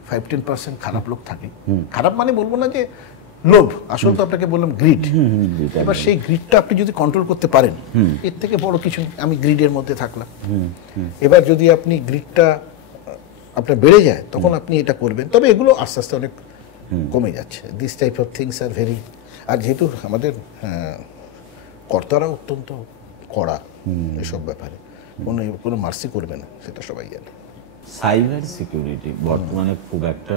5-10% খারাপ লোক থাকে, খারাপ মানে বলবো না যে লোভ, আসলে তো আপনাকে বললাম গ্রিড। এবার সেই গ্রিডটা আপনি যদি কন্ট্রোল করতে পারেন, এর থেকে বড় কিছু, আমি গ্রিডের মধ্যে থাকলাম। এবার যদি আপনি গ্রিডটা আপনার বেড়ে যায়, তখন আপনি এটা করবেন, তবে এগুলো আস্তে আস্তে অনেক কমে যাচ্ছে। This type of things are very, আর যেহেতু আমাদের কর্তারা অত্যন্ত কড়া এসব ব্যাপারে, কোনো মার্সি করবে না, সেটা সবাই জানে। সাইবার সিকিউরিটি বর্তমানে খুব একটা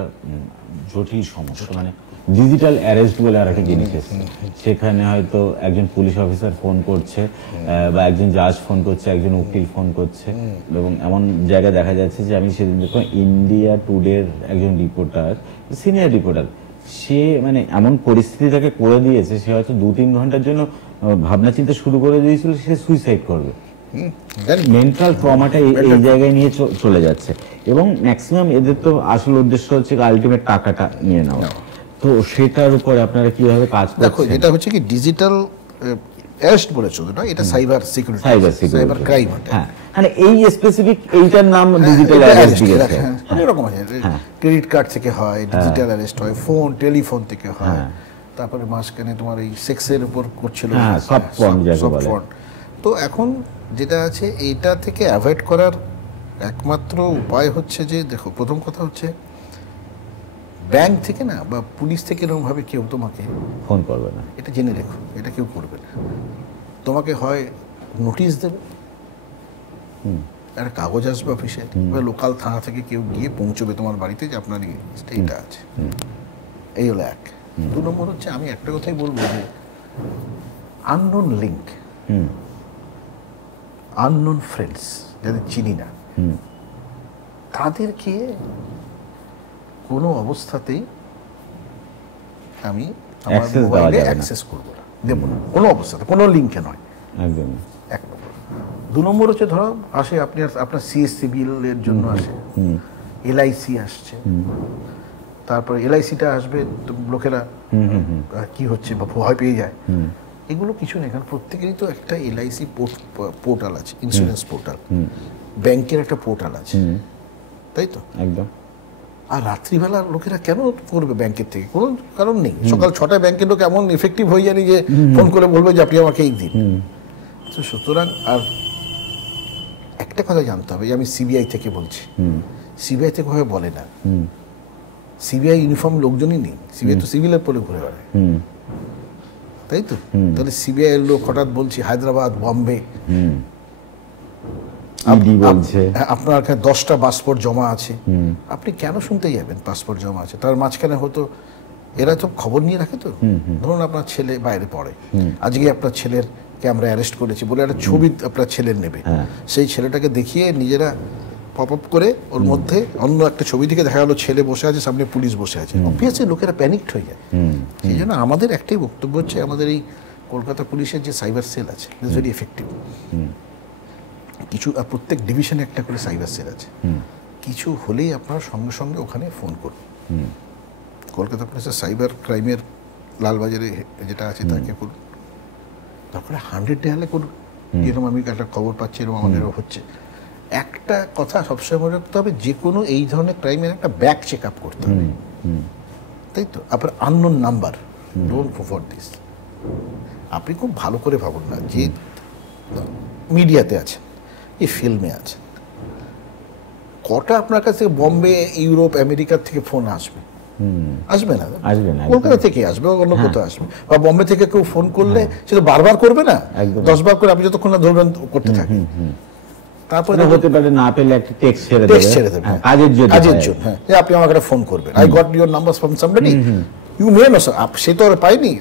জটিল সমস্যা, মানে ডিজিটাল অ্যারেস্ট বলে আর একটা জিনিস এসেছে, সেখানে হয়তো একজন পুলিশ অফিসার ফোন করছে বা একজন জাজ ফোন করছে, একজন উকিল ফোন করছে, এবং এমন জায়গায় দেখা যাচ্ছে যে আমি সেদিন দেখলাম ইন্ডিয়া টুডের একজন রিপোর্টার, সিনিয়র রিপোর্টার, সে মানে এমন পরিস্থিতি তাকে করে দিয়েছে, সে হয়তো 2-3 ঘন্টার জন্য ভাবনা চিন্তা শুরু করে দিয়েছিল সে সুইসাইড করবে। মেন্টাল ট্রমাটা এই জায়গায় নিয়ে চলে যাচ্ছে, এবং ম্যাক্সিমাম এদের তো আসল উদ্দেশ্য হচ্ছে আলটিমেট টাকাটা নিয়ে নেওয়া। তো সেটার উপরে আপনারা কিভাবে কাজ করছেন? দেখো, এটা হচ্ছে কি ডিজিটাল অ্যারেস্ট বলেছো না, এটা সাইবার সিকিউরিটি, সাইবার ক্রাইম। হ্যাঁ, মানে এই স্পেসিফিক এইটার নাম ডিজিটাল অ্যারেস্ট দিয়েছে। অনেক রকম আছে, ক্রেডিট কার্ড থেকে হয় ডিজিটাল অ্যারেস্ট, হয় ফোন টেলিফোন থেকে হয়, তারপরে মাঝখানে তোমার এই সেক্সের উপর করছিল সব ফ্রড। তো এখন যেটা আছে, এইটা থেকে অ্যাভয়েড করার একমাত্র উপায় হচ্ছে যে, দেখো প্রথম কথা হচ্ছে ব্যাংক থেকে না বা পুলিশ থেকে এরকমভাবে কেউ তোমাকে ফোন করবে না, এটা জেনে রেখো, এটা কেউ করবে না। তোমাকে হয় নোটিশ দেবে, একটা কাগজ আসবে অফিসে, বা লোকাল থানা থেকে কেউ গিয়ে পৌঁছবে তোমার বাড়িতে যে আপনার এইটা আছে। এই হলো এক। 2 নম্বর হচ্ছে, আমি একটা কথাই বলবো যে আননোন লিঙ্ক আননোন ফ্রেন্ডস যাদের চিনি না, তাদেরকে কোনো অবস্থাতেই আমি আমার Access দেওয়া মোবাইলে যাবে না। অ্যাক্সেস করবো না, দেবো না কোনো অবস্থাতে, কোনো লিঙ্কে নয়। একদম। এক নম্বর। 2 নম্বর হচ্ছে ধরো আসে আপনার সিএসসি বিলের জন্য আসে, এলআইসি আসছে, তারপরে এলআইসিটা আসবে তো লোকেরা কি হচ্ছে বা ভয় পেয়ে যায়, এগুলো কিছু নেই। কারণ প্রত্যেকেরই তো একটা এলআইসি পোর্টাল আছে, ইন্স্যুরেন্স পোর্টাল, ব্যাংকের একটা পোর্টাল আছে, তাই তো? একদম। আর রাত্রিবেলা লোকেরা কেন করবে ব্যাংকের থেকে? কোনো কারণ নেই। সকাল 6টায় ব্যাংকের লোক এমন এফেক্টিভ হয়ে জানি যে ফোন করে বলবে যে আপনি আমাকে এই দিন। তো সুতরাং আর একটা কথা জানতে হবে, যে আমি সিবিআই থেকে বলছি, সিবিআই থেকে ভাবে বলে না, সিবিআই ইউনিফর্ম লোকজনই নেই, সিবিআই তো সিভিলের পরে ঘুরে বেড়ায়, তাই তো? তাহলে সিবিআই এর লোক হঠাৎ বলছি হায়দ্রাবাদ, বম্বে, ইডি বলছে আপনার কাছে 10টা পাসপোর্ট জমা আছে, আপনি কেন শুনতে যাবেন পাসপোর্ট জমা আছে? তার মাঝখানে হতো এরা তো খবর নিয়ে রাখে। তো ধরুন আপনার ছেলে বাইরে পড়ে, আজকে আপনার ছেলেকে আমরা অ্যারেস্ট করেছি বলে একটা ছবি আপনার ছেলের নেবে, সেই ছেলেটাকে দেখিয়ে নিজেরা পপ আপ করে ওর মধ্যে অন্য একটা ছবি থেকে দেখা গেলো ছেলে বসে আছে, সামনে পুলিশ বসে আছে, অবভিয়াসলি লোকেরা প্যানিকড হয়ে যায়। সেই জন্য আমাদের একটাই বক্তব্য হচ্ছে, আমাদের এই কলকাতা পুলিশের যে সাইবার সেল আছে, ইটস ভেরি এফেক্টিভ। কিছু প্রত্যেক ডিভিশনে একটা করে সাইবার সেল আছে, কিছু হলেই আপনারা সঙ্গে সঙ্গে ওখানে ফোন করুন। কলকাতা পুলিশের সাইবার ক্রাইমের লালবাজারে যেটা আছে তাকে করুন, তারপরে 100 ডায়ালে করুন, যেরকম আমি একটা খবর পাচ্ছি এরকম আমাদেরও হচ্ছে। একটা কথা সবসময় মনে রাখতে হবে, যে কোনো এই ধরনের ক্রাইমের একটা ব্যাক চেক আপ করতে হবে, তাই তো? আপনার unknown number, don't forward this. আপনি খুব ভালো করে ভাবুন না যে মিডিয়াতে আছেন, এই ফিল্মে আছেন, কটা আপনার কাছে বম্বে, ইউরোপ, আমেরিকার থেকে ফোন আসবে? আসবে না, আসবে না। কলকাতা থেকে আসবে, অন্য কোথাও আসবে। বা বম্বে থেকে কেউ ফোন করলে সে তো বারবার করবে না, 10 বার করে আপনি যতক্ষণ না ধরবেন করতে থাকেন। তারপরে হতে পারে না পেলে একটা টেক্সট ছেড়ে দেবে, হ্যাঁ, কাজের জন্য, হ্যাঁ, যে আপনি আমাকে একটা ফোন করবেন, I got your number from somebody, you may know, সে তো আর পাইনি,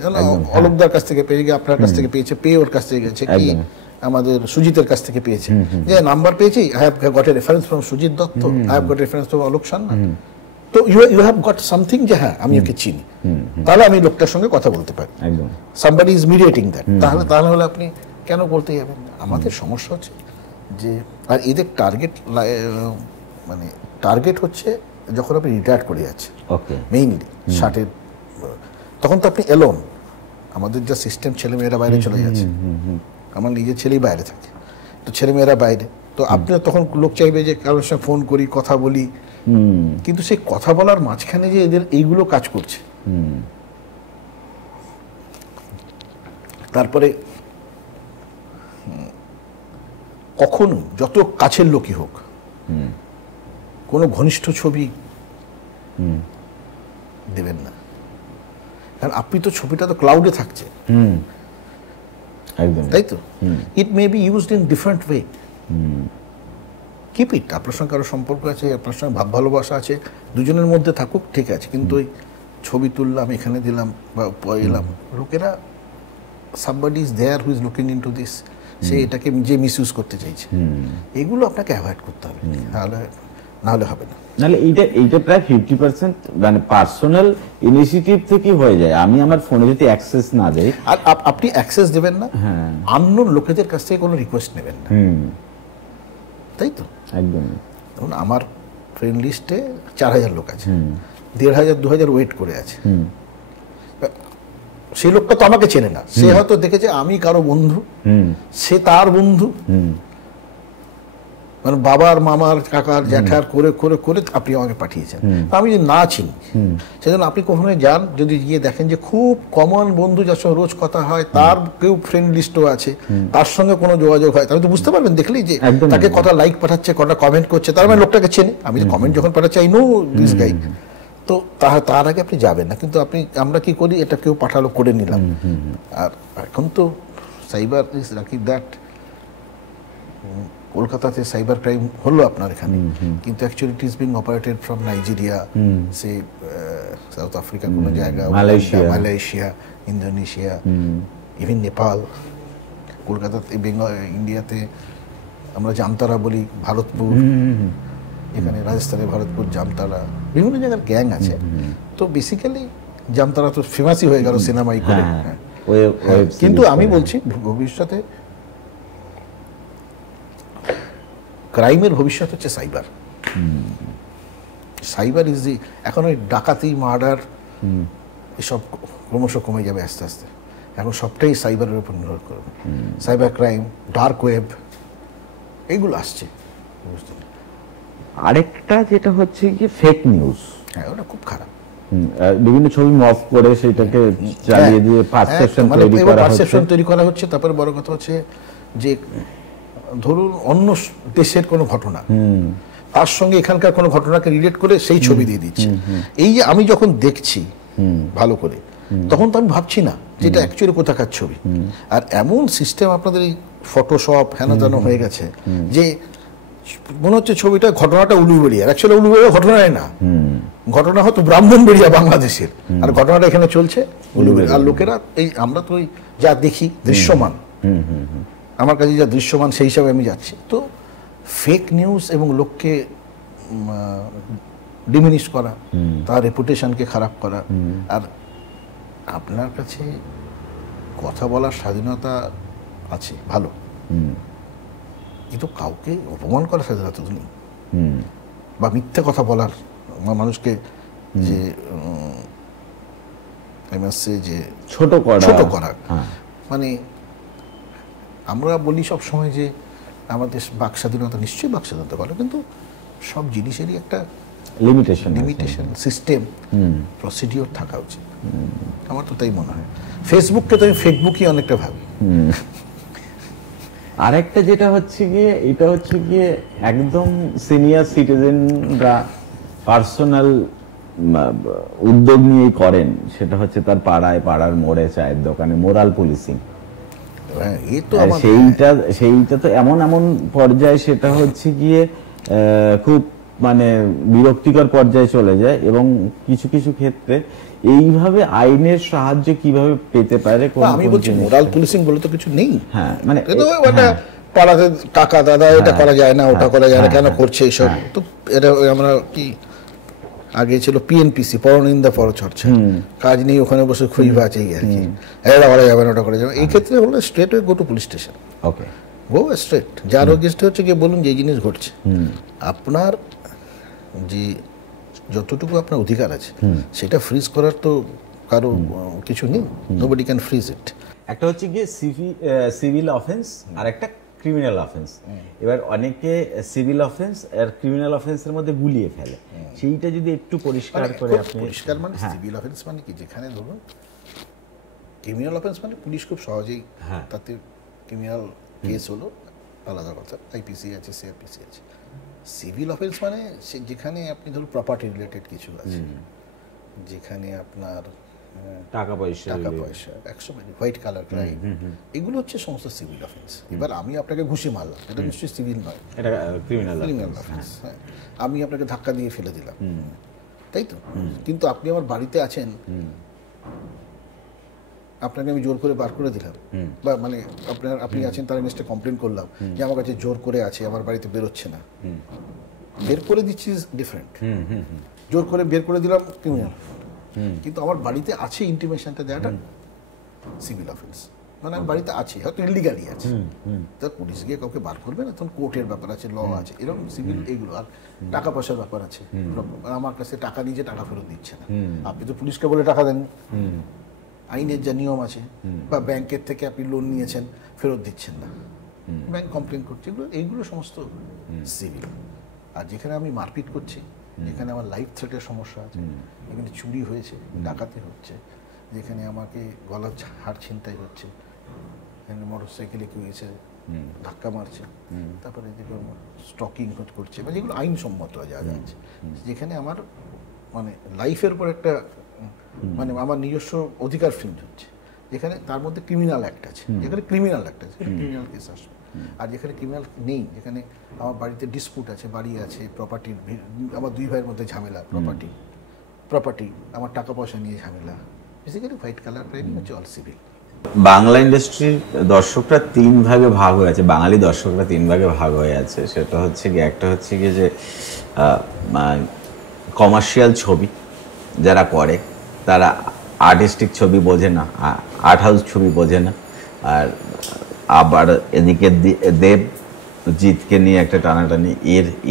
অলোকদার কাছ থেকে পেয়ে গিয়ে আপনার কাছ থেকে পেয়েছে, পেয়ে ওর কাছ থেকে গেছে, কি আমাদের সুজিতের কাছ থেকে পেয়েছে, যে নাম্বার পেয়েছি, I have got a reference from Sujit Dutta, I have got reference from Alok Sanna, তো ইউ হ্যাভ গট সামথিং, যে হ্যাঁ আমি ওকে চিনি, তাহলে আমি লোকটার সঙ্গে কথা বলতে পারি। সামবডি ইজ মিডিয়েটিং দ্যাট, তাহলে হলে আপনি কেন বলতে যাবেন? আমাদের সমস্যা হচ্ছে যে, আর এদের টার্গেট মানে টার্গেট হচ্ছে যখন আপনি রিটায়ার করে যাচ্ছে, মেইনলি 60-এর, তখন তো আপনি এলোন, আমাদের যা সিস্টেম, ছেলেমেয়েরা বাইরে চলে যাচ্ছে, আমার নিজের ছেলেই বাইরে থাকে, তো ছেলেমেয়েরা বাইরে, তো আপনি তখন লোক চাইবে যে কারোর সঙ্গে ফোন করি, কথা বলি, কিন্তু সেই কথা বলার মাঝখানে যে এদের এইগুলো কাজ করছে, তারপরে কখনো যত কাছের লোকই হোক, কোনো ঘনিষ্ঠ ছবি দেবেন না, কারণ আপনি তো ছবিটা তো ক্লাউডে থাকছে, তাই তো? It may be used in different way, keep it, আপনার সঙ্গে কারো সম্পর্ক আছে, আপনার সঙ্গে ভাব ভালোবাসা আছে, দুজনের মধ্যে থাকুক, ঠিক আছে, কিন্তু ওই ছবি তুললাম, এখানে দিলাম বা এলাম, লোকেরা, somebody is there who is looking into this, সে এটাকে যে মিসইউজ করতে চাইছে, এগুলো আপনাকে অ্যাভয়েড করতে হবে, নাহলে হবে না। নাহলে এইটা প্রায় 50% মানে পার্সোনাল ইনিশিয়েটিভ থেকে হয়ে যায়। আমি আমার ফোনে যদি অ্যাক্সেস না দেই, আর আপনি অ্যাক্সেস দেবেন না, আননোন লোকেদের কাছ থেকে কোনো রিকোয়েস্ট নেবেন না, তাই তো? একদম। ধরুন আমার ফ্রেন্ড লিস্টে 4000 লোক আছে, 1500-2000 ওয়েট করে আছে, সেই লোকটা তো আমাকে চেনে না, সে হয়তো দেখেছে আমি কারো বন্ধু, সে তার বন্ধু, মানে বাবার, মামার, কাকার, জ্যাঠার করে করে করে আপনি আমাকে পাঠিয়েছেন, আমি যদি না চিনি, সেজন্য আপনি কখনো যান, যদি গিয়ে দেখেন যে খুব কমন বন্ধু যার সঙ্গে রোজ কথা হয়, তার কেউ ফ্রেন্ড লিস্টও আছে, তার সঙ্গে কোনো যোগাযোগ হয়, তাহলে তো বুঝতে পারবেন দেখলেই যে তাকে কটা লাইক পাঠাচ্ছে, কটা কমেন্ট করছে, তার মানে লোকটাকে চেনে। আমি কমেন্ট যখন পাঠাচ্ছি, আই নো দিস গাই, তো তার আগে আপনি যাবেন না। কিন্তু আমরা কি করি, এটা কেউ পাঠালো, করে নিলাম। আর এখন তো সাইবার ইজ লাকি দ্যাট কলকাতাতে সাইবার ক্রাইম হলো আপনার এখানে, কিন্তু actually it is being operated from Nigeria, say south Africa, কোনো জায়গা, মালয়েশিয়া, ইন্দোনেশিয়া, ইভেন নেপাল, কলকাতাতে, ইন্ডিয়াতে আমরা জামতারা বলি, ভারতপুর, এখানে রাজস্থানে ভারতপুর, জামতারা, বিভিন্ন জায়গার গ্যাং আছে। তো বেসিক্যালি জামতারা তো ফেমাসই হয়ে গেল সিনেমাই করে। কিন্তু আমি বলছি ভবিষ্যতে ক্রাইমের ভবিষ্যৎ হচ্ছে সাইবার। সাইবার ইজ দি, এখন ওই ডাকাতি, মার্ডার এসব ক্রমশ কমে যাবে আস্তে আস্তে। এখন সবটাই সাইবারের উপর নির্ভর করবে। সাইবার ক্রাইম, ডার্ক ওয়েব, এইগুলো আসছে। আরেকটা যেটা হচ্ছে কি ফেক নিউজ। হ্যাঁ, ওটা খুব খারাপ। বিভিন্ন ছবি মফ করে সেটাকে চালিয়ে দিয়ে পারসেপশন তৈরি করা হচ্ছে। তারপরে বড় কথা হচ্ছে যে ধরুন অন্য দেশের কোনো ঘটনা, তার সঙ্গে এখানকার কোনো ঘটনাকে রিলেট করে সেই ছবি দিয়ে দিচ্ছে। এই যে আমি যখন দেখছি ভালো করে, তখন তো আমি ভাবছি না যেটা অ্যাকচুয়ালি কোথাকার ছবি। আর এমন সিস্টেম আপনাদের এই ফটোশপ হেনাজানো হয়ে গেছে যে মনে হচ্ছে ছবিটা, ঘটনাটা উলুবেড়িয়া, অ্যাকচুয়ালি উলুবেড়িয়া ঘটনায় না, ঘটনা হয়তো ব্রাহ্মণবেড়িয়া বাংলাদেশের, আর ঘটনাটা এখানে চলছে উলুবেড়িয়া। আর লোকেরা এই, আমরা তো ওই যা দেখি দৃশ্যমান, আমার কাছে যা দৃশ্যমান সেই হিসাবে আমি যাচ্ছি। তো ফেক নিউজ এবং লোককে ডিমিনিশ করা, তার রেপুটেশনকে খারাপ করা। আর আপনার কাছে কথা বলার স্বাধীনতা আছে, ভালো, কিন্তু কাউকে অপমান করার স্বাধীনতা তো নেই, বা মিথ্যে কথা বলার, মানুষকে যে যে ছোট করা। মানে আমরা বলি সব সময় যে আমাদের বাক স্বাধীনতা, নিশ্চয়ই বাক স্বাধীনতা ভালো, কিন্তু সব জিনিসেরই একটা লিমিটেশন, সিস্টেম, প্রসিডিওর থাকা উচিত। আমার তো তাই মনে হয়। ফেসবুককে তো আমি ফেকবুকই অনেকটা ভাবি। আরেকটা যেটা হচ্ছে গিয়ে, এটা হচ্ছে গিয়ে একদম সিনিয়র সিটিজেনরা পার্সোনাল উদ্যোগ নিয়েই করেন, সেটা হচ্ছে তার পাড়ার মোড়ে, চায়ের দোকানে মোরাল পুলিশিং। সেইটা তো এমন পর্যায়ে, সেটা হচ্ছে গিয়ে খুব মানে বিরক্তিকর পর্যায়ে চলে যায়। এবং কিছু কিছু ক্ষেত্রে এইভাবে আইনের সাহায্য কিভাবে পেতে পারে, আমি বলছি মোরাল পুলিশিং বলে তো কিছু নেই। হ্যাঁ, মানে পাড়াতে কাকা দাদা এটা করা যায় না, ওটা করা যায় না, কেন করছে এইসব? তো এটা আমরা কি আগে ছিল পিএনপিসি, পরনিন্দা পরচর্চা, কাজ নেই ওখানে বসে খুঁজ বাঁচেই আর কি, এটা করা যাবে না, ওটা করা যাবে। এই ক্ষেত্রে হলো straight go to police station, okay, go straight, যার অগেন্সটে হচ্ছে গিয়ে বলুন যে এই জিনিস ঘটছে। আপনার যে যতটুকু আপনার অধিকার আছে সেটা ফ্রিজ করার তো কারো কিছু নেই, নোবডি ক্যান ফ্রিজ ইট। একটা হচ্ছে গিয়ে সিভিল অফেন্স আর একটা ক্রিমিনাল অফেন্স। এবার অনেকে সিভিল অফেন্স আর ক্রিমিনাল অফেন্সের মধ্যে গুলিয়ে ফেলে, সেইটা যদি একটু পরিষ্কার করে আপনি। পরিষ্কার মানে সিভিল অফেন্স মানে কি, যেখানে ধরুন ক্রিমিনাল অফেন্স মানে পুলিশ খুব সহজেই তাতে ক্রিমিনাল কেস হলো আলাদা কথা, আইপিসি আছে, সিআরপিসি আছে। সিভিল অফেন্স মানে যেখানে আপনি ধরুন প্রপার্টি রিলেটেড কিছু আছে, যেখানে আপনার টাকা পয়সা, একশো হোয়াইট কালার ক্রাইম, এগুলো হচ্ছে সমস্ত সিভিল অফেন্স। এবার আমি আপনাকে ঘুষি মারলাম, এটা নিশ্চয়ই সিভিল নয়, এটা ক্রিমিনাল অফেন্স। হ্যাঁ, আমি আপনাকে ধাক্কা দিয়ে ফেলে দিলাম, তাই তো? কিন্তু আপনি আমার বাড়িতে আছেন, আপনাকে আমি জোর করে বার করে দিলাম, বা মানে আপনি আছেন, তার এগেইনস্টে কমপ্লেন করলাম যে আমার কাছে জোর করে আছে, আমার বাড়িতে বেরোচ্ছে না, বের করে দিচ্ছি ডিফারেন্ট, জোর করে বের করে দিলাম ক্রিমিনাল, কিন্তু আমার বাড়িতে আছে ইন্টিমেশনটা দেওয়াটা সিভিল অফেন্স। মানে আমি বাড়িতে আছি, হয়তো ইলিগালি আছে, তা পুলিশ গিয়ে কাউকে বার করবে না, তখন কোর্টের ব্যাপার আছে, ল আছে, এরকম সিভিল এইগুলো। আর টাকা পয়সার ব্যাপার আছে, আমার কাছে টাকা নিয়ে টাকা ফেরত দিচ্ছে না, আপনি তো পুলিশকে বলে টাকা দেন, আইনের যা নিয়ম আছে, বা ব্যাংকের থেকে আপনি লোন নিয়েছেন ফেরত দিচ্ছেন না, ব্যাংক কমপ্লেন করছে, এইগুলো সমস্ত সিভিল। আর যেখানে আমি মারপিট করছি, যেখানে আমার লাইফ থ্রেটের সমস্যা আছে, যেখানে চুরি হয়েছে, ডাকাতি হচ্ছে, যেখানে আমাকে গলার হাড় ছিনতাই হচ্ছে, এখানে মোটর সাইকেলে কেউ এসে ধাক্কা মারছে, তারপরে যেগুলো স্টকিং করছে, বা যেগুলো আইনসম্মত যা যাচ্ছে, যেখানে আমার মানে লাইফের উপর একটা মানে আমার নিজস্ব অধিকার ফিল্ড হচ্ছে, যেখানে তার মধ্যে ক্রিমিনাল অ্যাক্ট আছে, যেখানে ক্রিমিনাল অ্যাক্ট আছে, ক্রিমিনাল কেস আসবে। আর যেখানে ক্রিমিনাল নেই, যেখানে আমার বাড়িতে ডিসপুট আছে, বাড়ি আছে, প্রপার্টির, আমার দুই ভাইয়ের মধ্যে ঝামেলা, প্রপার্টি, আমার টাকা পয়সা নিয়ে ঝামেলা, বেসিক্যালি হোয়াইট কালার ক্রাইম হচ্ছে অল সিভিল। বাংলা ইন্ডাস্ট্রির দর্শকরা তিন ভাগে ভাগ হয়ে আছে, বাঙালি দর্শকরা তিন ভাগে ভাগ হয়ে আছে। সেটা হচ্ছে কি, একটা হচ্ছে কি যে কমার্শিয়াল ছবি যারা করে তারা আর্টিস্টিক ছবি বোঝে না, আর্ট হাউস ছবি বোঝে না। আর আবার এদিকে দেব জিতকে নিয়ে একটা টানাটানি,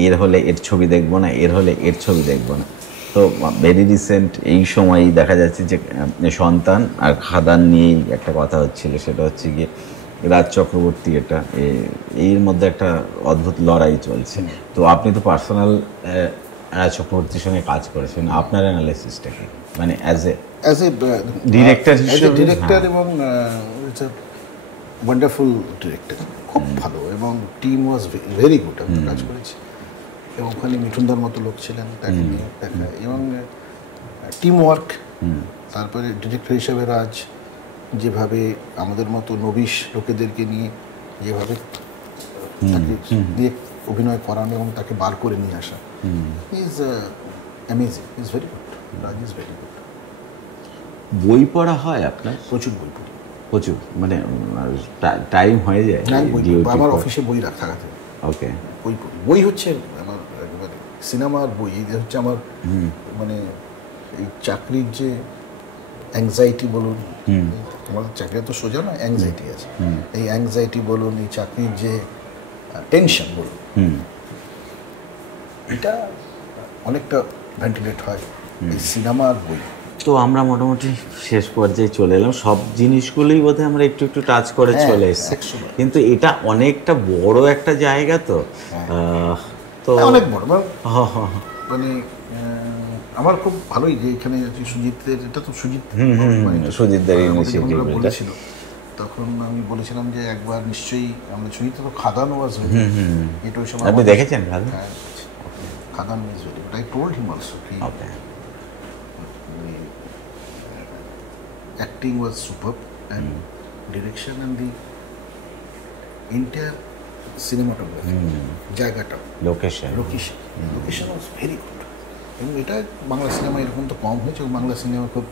এর হলে এর ছবি দেখবো না, এর হলে এর ছবি দেখবো না। তো ভেরি রিসেন্ট এই সময়ই দেখা যাচ্ছে যে সন্তান আর খাদান নিয়েই একটা কথা হচ্ছিল। সেটা হচ্ছে গিয়ে রাজ চক্রবর্তী, এটা এর মধ্যে একটা অদ্ভুত লড়াই চলছে। তো আপনি তো পার্সোনাল রাজ চক্রবর্তীর সঙ্গে কাজ করেছেন, আপনার অ্যানালাইসিসটা কি, মানে অ্যাজ এ ডিরেক্টর হিসেবে? ডিরেক্টর এবং ওয়ান্ডারফুল ডিরেক্টর, খুব ভালো, এবং টিম ওয়াজ ভেরি গুড। আমি কাজ করেছি এবং ওখানে মিঠুনদার মতো লোক ছিলেন, তাকে নিয়ে দেখা, এবং টিম ওয়ার্ক। তারপরে ডিরেক্টর হিসেবে রাজ যেভাবে আমাদের মতো নবিশ লোকেদেরকে নিয়ে যেভাবে তাকে দিয়ে অভিনয় করানো এবং তাকে বার করে নিয়ে আসা, is amazing, is very good. Raj is very good. বই পড়া হয় আপনার? প্রচুর বই পড়ি, প্রচুর, মানে টাইম হয়ে যায়? আমার অফিসে বই রাখা থাকে। ওকে। বই পড়ি, বই হচ্ছে আমার একেবারে সিনেমার বই। এই হচ্ছে আমার মানে এই চাকরির যে অ্যাংজাইটি বলুন, আমার চাকরি তো সোজা না, অ্যাংজাইটি আছে। এই অ্যাংজাইটি বলুন, এই চাকরির যে টেনশন বলুন, এটা অনেকটা ভেন্টিলেট হয় এই সিনেমার বই। তো আমরা মোটামুটি শেষ পর্যায়ে চলে এলাম, সব জিনিসগুলোই বোধহয় আমরা একটু একটু টাচ করে চলে এসেছি। কিন্তু এটা অনেকটা বড় একটা জায়গা, তো তো অনেক বড়, মানে আমার খুব ভালোই যে এখানে সুজিতের, এটা তো সুজিতদের ইনিশিয়েটিভ বলেছিল, তখন আমি বলেছিলাম যে একবার নিশ্চয়ই আমরা সুজিত তো খাদান ওয়াজ, এটা ওই সময় আপনি দেখেছেন খাদান? হ্যাঁ, Khadaan is very good. I told him also কি acting was superb, and direction and the entire cinematography, জায়গাটা, লোকেশন was very good। এবং এটা বাংলা সিনেমা এরকম তো কম হয়েছে, বাংলা সিনেমা খুব,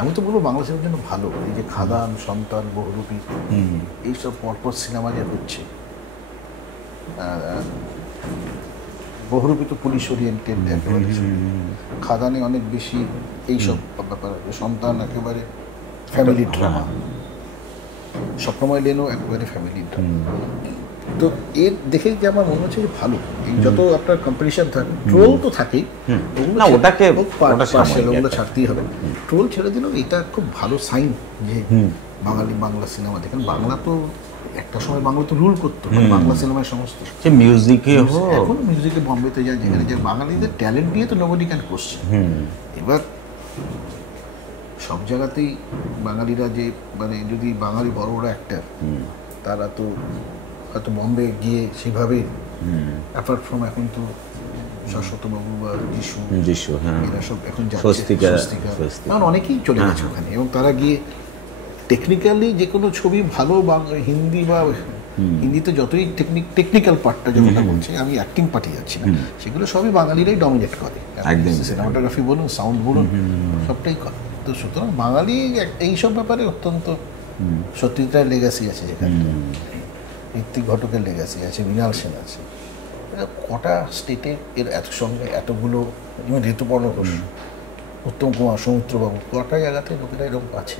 আমি তো বলবো বাংলা সিনেমার জন্য ভালো। এই যে খাদান, সন্তান, বহুরূপী, এইসব পরপর সিনেমা যে হচ্ছে, বহুরূপী তো পুলিশ ওরিয়েন্টেড একেবারে, খাদানে অনেক বেশি এইসব ব্যাপার। সন্তান একেবারে ফ্যামিলি ড্রামা, স্বপ্নময় লেনও একেবারে ফ্যামিলি ড্রামা। তো এর দেখে যে আমার মনে হচ্ছে যে ভালো, এই যত আপনার কম্পিটিশন থাকে, ট্রোল তো থাকেই, ওগুলো ছাড়তেই হবে। ট্রোল ছেড়ে দিলেও এটা খুব ভালো সাইন যে বাংলা সিনেমা দেখেন। বাংলা তো একটা সময় বাংলা তো রুল করতো, বাংলা সিনেমায় সমস্ত মিউজিকে, এখন মিউজিকে বম্বেতে যায়, যেখানে যে বাঙালিদের ট্যালেন্ট দিয়ে তো নোবডি ক্যান কোশ্চেন। এবার সব জায়গাতেই বাঙালিরা যে, মানে যদি বাঙালি বড় বড় অ্যাক্টার, তারা তো হয়তো বম্বে গিয়ে সেভাবে, অ্যাপার্ট ফ্রম এখন তো শাশ্বতবাবু বা যিশু, এরা সব এখন যাচ্ছে, এখন অনেকেই চলে গেছে ওখানে, এবং তারা গিয়ে টেকনিক্যালি যে কোনো ছবি ভালো, হিন্দি বা হিন্দিতে যতই টেকনিক্যাল পার্টটা যেটা বলছে, আমি অ্যাক্টিং পার্টি যাচ্ছি না, সেগুলো সবই বাঙালিরাই ডমিনেট করে। সিনেমাটোগ্রাফি বলুন, সাউন্ড বলুন, সবটাই করে। তো সুতরাং বাঙালি এইসব ব্যাপারে অত্যন্ত, সত্যজিৎ রায়ের লেগাসি আছে, যেখানে ঋত্বিক ঘটকের লেগাসি আছে, মৃণাল সেন আছে, কটা স্টেটে এর এত সঙ্গে এতগুলো, ঋতুপর্ণ ঘোষ, উত্তম কুমার, সৌমিত্রবাবু, কটা জায়গাতে লোকেরা এরকম আছে।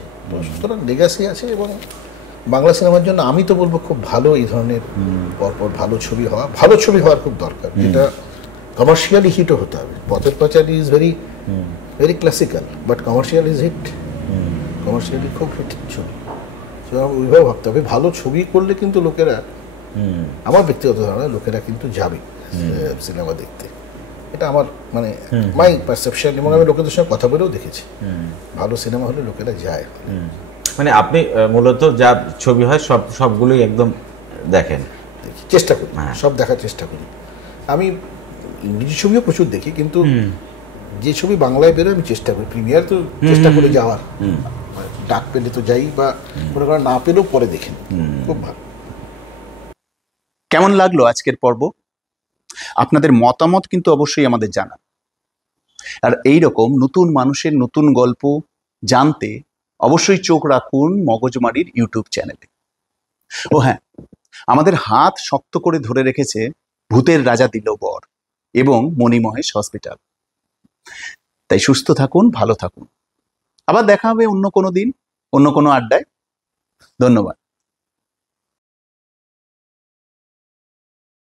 সুতরাং লেগাসি আছে, এবং বাংলা সিনেমার জন্য আমি তো বলবো খুব ভালো এই ধরনের পরপর ভালো ছবি হওয়ার খুব দরকার, যেটা কমার্শিয়ালি হিটও হতে হবে। Pather Panchali is very classical, but commercial is hit, commercially খুব হিট ছবি। ওইভাবে ভাবতে হবে, ভালো ছবি করলে কিন্তু লোকেরা, আমার ব্যক্তিগত ধারণা, লোকেরা কিন্তু যাবে সিনেমা দেখতে। এটা আমার মানে মাই পারসেপশন, এবং আমি লোকেদের সঙ্গে কথা বলেও দেখেছি, ভালো সিনেমা হলে লোকেরা যায়। মানে আপনি মূলত যা ছবি হয় সবগুলোই একদম দেখেন? চেষ্টা করি, সব দেখার চেষ্টা করি। আমি ইংরেজি ছবিও প্রচুর দেখি, কিন্তু যে ছবি বাংলায় বেরোয় আমি চেষ্টা করি, প্রিমিয়ার তো চেষ্টা করে যাওয়ার, ডাক পেলে তো যাই, বা কোনো কারণে না পেলেও পরে দেখেন। খুব ভালো। কেমন লাগলো আজকের পর্ব? আপনাদের মতামত কিন্তু অবশ্যই আমাদের জানান। আর এই রকম নতুন মানুষের নতুন গল্প জানতে অবশ্যই চোখ রাখুন মগজমারির ইউটিউব চ্যানেলে। ও হ্যাঁ, আমাদের হাত শক্ত করে ধরে রেখেছে ভূতের রাজা দিল বর এবং মণিমহেশ হসপিটাল। তাই সুস্থ থাকুন, ভালো থাকুন। আবার দেখা হবে অন্য কোনো দিন, অন্য কোনো আড্ডায়। ধন্যবাদ।